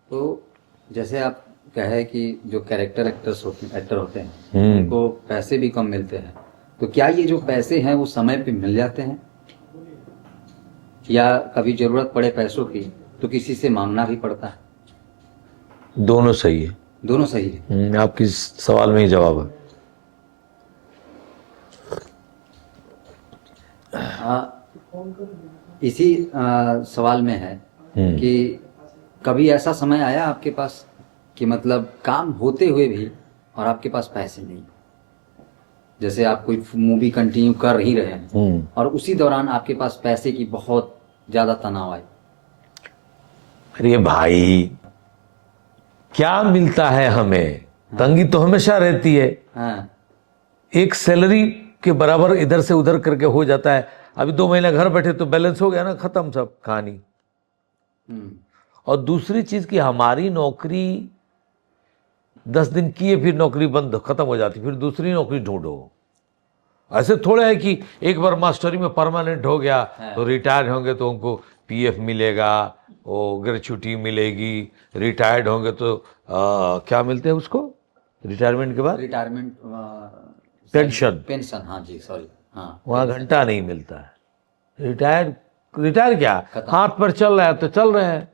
तो जैसे आप कहे कि जो एक्टर होते हैं उनको पैसे भी कम मिलते हैं, तो क्या ये जो पैसे हैं वो समय पे मिल जाते हैं, या कभी जरूरत पड़े पैसों की तो किसी से मांगना भी पड़ता है? दोनों सही है। दोनों सही है। आपकी सवाल में ही जवाब है। इसी सवाल में है कि कभी ऐसा समय आया आपके पास कि मतलब काम होते हुए भी और आपके पास पैसे नहीं, जैसे आप कोई मूवी कंटिन्यू कर ही रहे हैं और उसी दौरान आपके पास पैसे की बहुत ज्यादा तनाव आए? अरे भाई क्या मिलता है हमें? तंगी तो हमेशा रहती है। एक सैलरी के बराबर इधर से उधर करके हो जाता है। अभी 2 महीना घर बैठे तो बैलेंस हो गया ना, खत्म सब कहानी। और दूसरी चीज कि हमारी नौकरी 10 दिन किए फिर नौकरी बंद खत्म हो जाती, फिर दूसरी नौकरी ढूंढो। ऐसे थोड़ा है कि एक बार मास्टरी में परमानेंट हो गया तो रिटायर होंगे तो उनको पीएफ मिलेगा, वो ग्रेच्युटी मिलेगी। रिटायर्ड होंगे तो क्या मिलते हैं उसको रिटायरमेंट के बाद? Retirement pension. हाँ जी, सॉरी। हाँ, वहाँ घंटा नहीं मिलता है। रिटायर क्या, हाथ पर चल रहा है तो चल रहे हैं।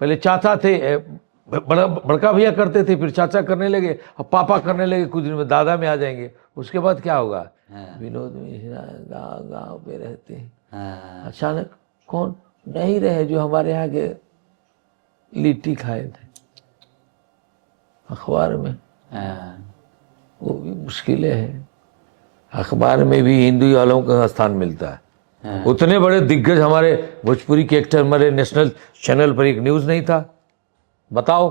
पहले चाचा थे, बड़का भैया करते थे, फिर चाचा करने लगे, अब पापा करने लगे, कुछ दिन में दादा में आ जाएंगे। उसके बाद क्या होगा? विनोद मिश्रा गाँव पे रहते हैं। अचानक कौन नहीं रहे जो हमारे यहाँ के लिट्टी खाए थे अखबार में, वो भी मुश्किलें हैं। अखबार में भी हिंदू वालों का स्थान मिलता है। उतने बड़े दिग्गज हमारे भोजपुरी के एक्टर, हमारे नेशनल चैनल पर एक न्यूज़ नहीं था, बताओ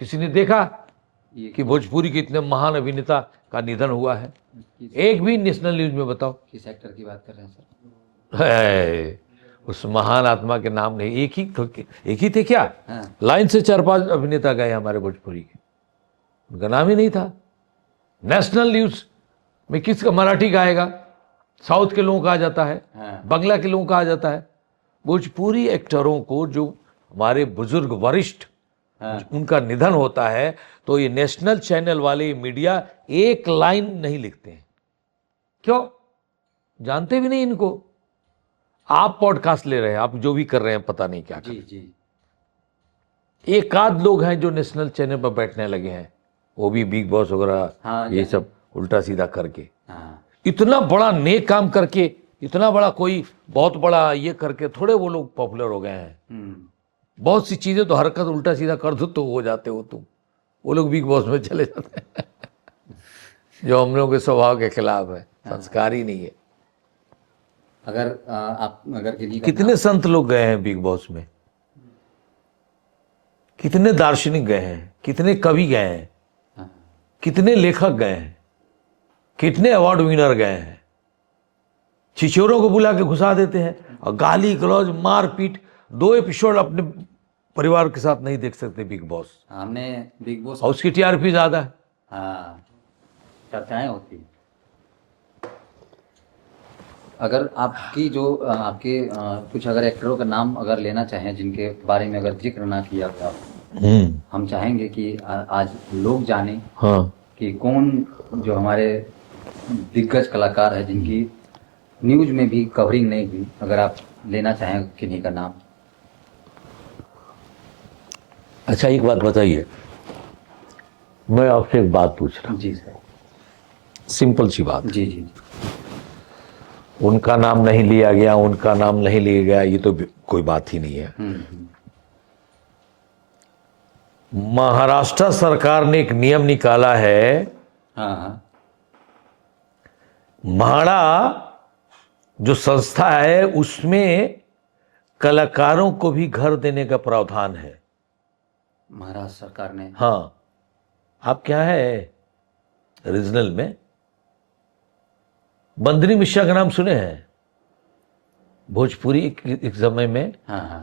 किसी ने देखा? कि भोजपुरी के इतने महान अभिनेता का निधन हुआ है? एक भी नेशनल न्यूज में बताओ। किस एक्टर की बात कर रहे हैं सर? है, उस महान आत्मा के नाम नहीं, एक ही थे क्या? हाँ। लाइन से 4-5 अभिनेता गए हमारे भोजपुरी के, उनका नाम ही नहीं था। नेशनल न्यूज में किसका, मराठी का आएगा, साउथ के लोगों का आ जाता है, हाँ। बंगला के लोगों का आ जाता है। भोजपुरी एक्टरों को, जो हमारे बुजुर्ग वरिष्ठ, हाँ। उनका निधन होता है तो ये नेशनल चैनल वाले मीडिया एक लाइन नहीं लिखते हैं। क्यों? जानते भी नहीं इनको। आप पॉडकास्ट ले रहे हैं, आप जो भी कर रहे हैं, पता नहीं क्या कर। जी जी। एक आध लोग हैं जो नेशनल चैनल पर बैठने लगे हैं, वो भी बिग बॉस वगैरह, हाँ, ये सब उल्टा सीधा करके। हाँ। इतना बड़ा नेक काम करके, इतना बड़ा कोई बहुत बड़ा ये करके थोड़े वो लोग पॉपुलर हो गए हैं। बहुत सी चीजें तो हरकत उल्टा सीधा कर दो तो हो जाते हो तुम, वो लोग बिग बॉस में चले जाते हैं जो हम लोगों के स्वभाव के खिलाफ है, संस्कार ही नहीं है। आप अगर किसी का कितने संत लोग गए हैं बिग बॉस में, कितने दार्शनिक गए हैं, कितने कवि गए हैं, हाँ। कितने लेखक गए हैं, कितने अवार्ड विनर गए हैं। छिछोरों को बुला के घुसा देते हैं और गाली गलौज मारपीट। 2 एपिसोड अपने परिवार के साथ नहीं देख सकते बिग बॉस, हमने बिग बॉस, और उसकी टीआरपी ज्यादा है। हाँ, चर्चाएं होती हैं। अगर आपकी जो आपके कुछ अगर एक्टरों का नाम अगर लेना चाहें जिनके बारे में अगर जिक्र ना किया गया, हम चाहेंगे कि आज लोग जानें हाँ। कि कौन जो हमारे दिग्गज कलाकार है जिनकी न्यूज में भी कवरिंग नहीं हुई, अगर आप लेना चाहें किन्हीं का नाम। अच्छा, एक बात बताइए, मैं आपसे एक बात पूछ रहा हूँ। जी सर। सिंपल सी बात। जी जी। उनका नाम नहीं लिया गया, उनका नाम नहीं लिया गया, ये तो कोई बात ही नहीं है। महाराष्ट्र सरकार ने एक नियम निकाला है, हाँ हाँ। म्हाडा जो संस्था है उसमें कलाकारों को भी घर देने का प्रावधान है। महाराष्ट्र सरकार ने? हाँ। आप क्या है रीजनल में बंदनी मिश्रा का नाम सुने हैं? भोजपुरी एक समय में हाँ हाँ।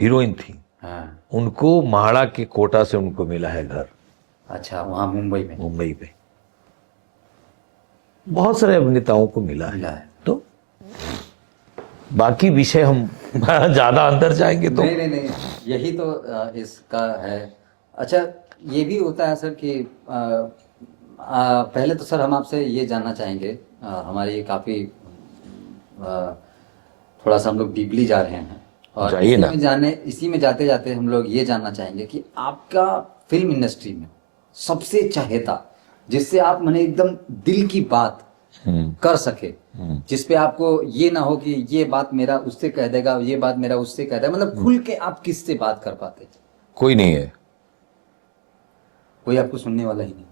हीरोइन थी। हाँ। उनको म्हाडा के कोटा से उनको मिला है घर। अच्छा, वहाँ मुंबई में? मुंबई में बहुत सारे अभिनेताओं को मिला है। तो बाकी विषय हम ज्यादा अंदर जाएंगे तो नहीं नहीं नहीं, यही तो इसका है। अच्छा, ये भी होता है सर कि पहले तो सर हम आपसे ये जानना चाहेंगे, हमारी काफ़ी थोड़ा सा हम लोग डीपली जा रहे हैं, और इसी में जाते जाते हम लोग ये जानना चाहेंगे कि आपका फिल्म इंडस्ट्री में सबसे चाहेता, जिससे आप मैंने एकदम दिल की बात कर सके, जिस पे आपको ये ना हो कि ये बात मेरा उससे कह देगा, ये बात मेरा उससे कह देगा, मतलब खुल के आप किससे बात कर पाते? कोई नहीं है, कोई आपको सुनने वाला ही नहीं।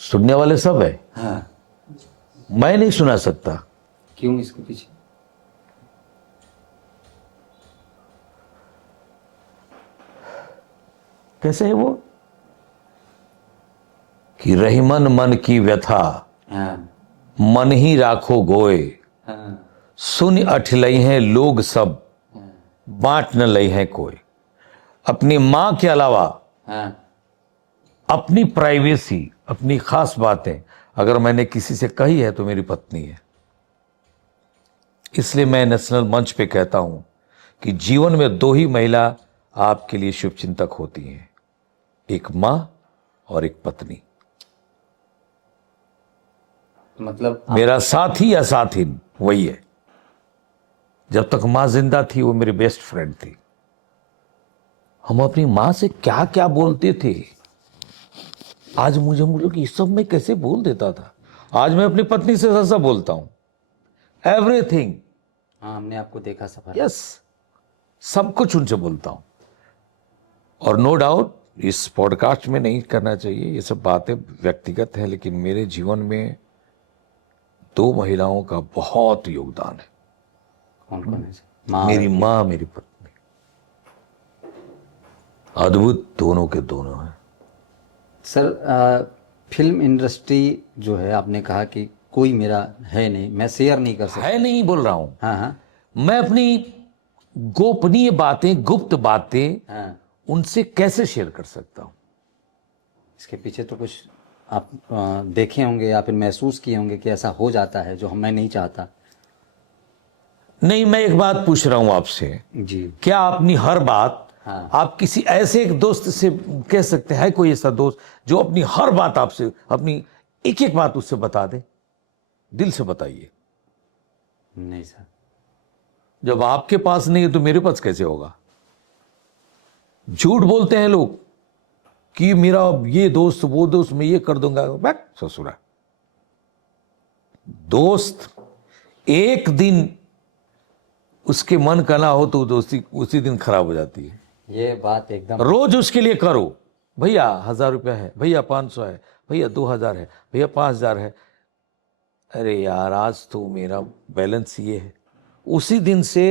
सुनने वाले सब है। हाँ। मैं नहीं सुना सकता। क्यों? इसके पीछे कैसे है वो कि रहीमन मन की व्यथा, हाँ। मन ही राखो गोए, हाँ। सुन अठलई हैं लोग सब, हाँ। बांट न लई है कोई। अपनी मां के अलावा हाँ। अपनी प्राइवेसी, अपनी खास बातें अगर मैंने किसी से कही है तो मेरी पत्नी है। इसलिए मैं नेशनल मंच पे कहता हूं कि जीवन में 2 ही महिला आपके लिए शुभचिंतक होती हैं, एक मां और एक पत्नी। मतलब मेरा साथी या साथिन वही है। जब तक मां जिंदा थी वो मेरी बेस्ट फ्रेंड थी। हम अपनी मां से क्या क्या बोलते थे, आज मुझे लोग इस सब में कैसे बोल देता था। आज मैं अपनी पत्नी से ऐसा बोलता हूं, एवरीथिंग। हाँ, हमने आपको देखा सफर। यस, सब कुछ उनसे बोलता हूं। और नो डाउट इस पॉडकास्ट में नहीं करना चाहिए, ये सब बातें व्यक्तिगत है, लेकिन मेरे जीवन में 2 महिलाओं का बहुत योगदान है। कौन कौन है? मेरी माँ, मेरी पत्नी, अद्भुत दोनों के दोनों हैं। सर फिल्म इंडस्ट्री जो है, आपने कहा कि कोई मेरा है नहीं, मैं शेयर नहीं कर सकता। है नहीं बोल रहा हूं, हाँ हाँ मैं अपनी गोपनीय बातें, गुप्त बातें हाँ। उनसे कैसे शेयर कर सकता हूं? इसके पीछे तो कुछ आप देखे होंगे या फिर महसूस किए होंगे कि ऐसा हो जाता है जो मैं नहीं चाहता। नहीं, मैं एक बात पूछ रहा हूं आपसे, जी। क्या अपनी हर बात हाँ। आप किसी ऐसे एक दोस्त से कह सकते हैं? कोई ऐसा दोस्त जो अपनी हर बात आपसे, अपनी एक एक बात उससे बता दे? दिल से बताइए। नहीं सर। जब आपके पास नहीं है तो मेरे पास कैसे होगा? झूठ बोलते हैं लोग कि मेरा ये दोस्त, वो दोस्त, मैं ये कर दूंगा। बैक ससुरा, दोस्त एक दिन उसके मन का ना हो तो दोस्ती उसी दिन खराब हो जाती है। ये बात एकदम। रोज उसके लिए करो, भैया 1000 रुपया है, भैया 500 है, भैया 2000 है, भैया 5000 है। अरे यार, आज तो मेरा बैलेंस ये है। उसी दिन से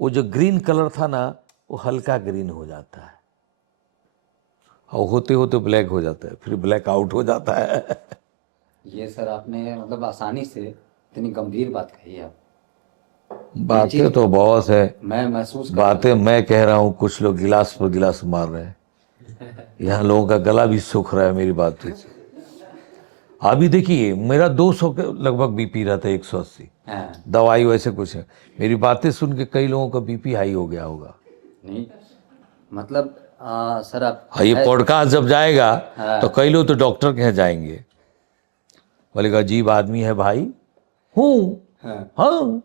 वो जो ग्रीन कलर था ना, वो हल्का ग्रीन हो जाता है, और होते होते ब्लैक हो जाता है, फिर ब्लैक आउट हो जाता है। ये सर आपने मतलब आसानी से इतनी गंभीर बात कही है। बातें तो बहुत है, मैं महसूस कर बातें मैं कह रहा हूं, कुछ लोग गिलास पर गिलास मार रहे हैं। यहाँ लोगों का गला भी सूख रहा है मेरी बातों से। अभी देखिए, मेरा 200 के लगभग बीपी रहता है, 180। हाँ। दवाई वैसे कुछ है, मेरी बातें सुन के कई लोगों का बीपी हाई हो गया होगा। नहीं मतलब सर आप हाँ, ये पॉडकास्ट जब जाएगा हाँ। तो कई लोग तो डॉक्टर के यहाँ जाएंगे, बोलेगा अजीब आदमी है भाई। हूँ, हाँ। हाँ,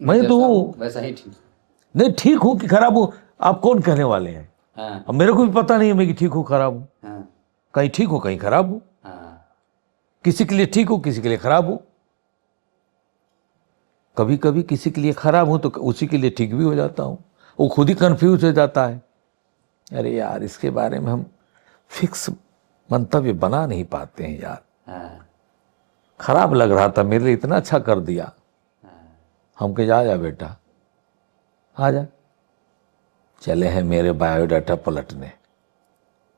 मैं तो हूँ। वैसा ही ठीक। नहीं, ठीक हूँ कि खराब हूँ, आप कौन कहने वाले हैं? हाँ अब मेरे को भी पता नहीं है मैं कि ठीक हूँ खराब हूँ। हाँ कहीं ठीक हूँ, कहीं खराब हूँ। हाँ। किसी के लिए ठीक हूँ, किसी के लिए खराब हूँ। कभी कभी किसी के लिए खराब हूँ तो उसी के लिए ठीक भी हो जाता हूँ। वो खुद ही कंफ्यूज हो जाता है। अरे यार, इसके बारे में हम फिक्स मंतव्य बना नहीं पाते हैं यार। हाँ खराब लग रहा था, मेरे लिए इतना अच्छा कर दिया। हाँ। हम कहे आ जा बेटा, आ जा। चले हैं मेरे बायोडाटा पलटने।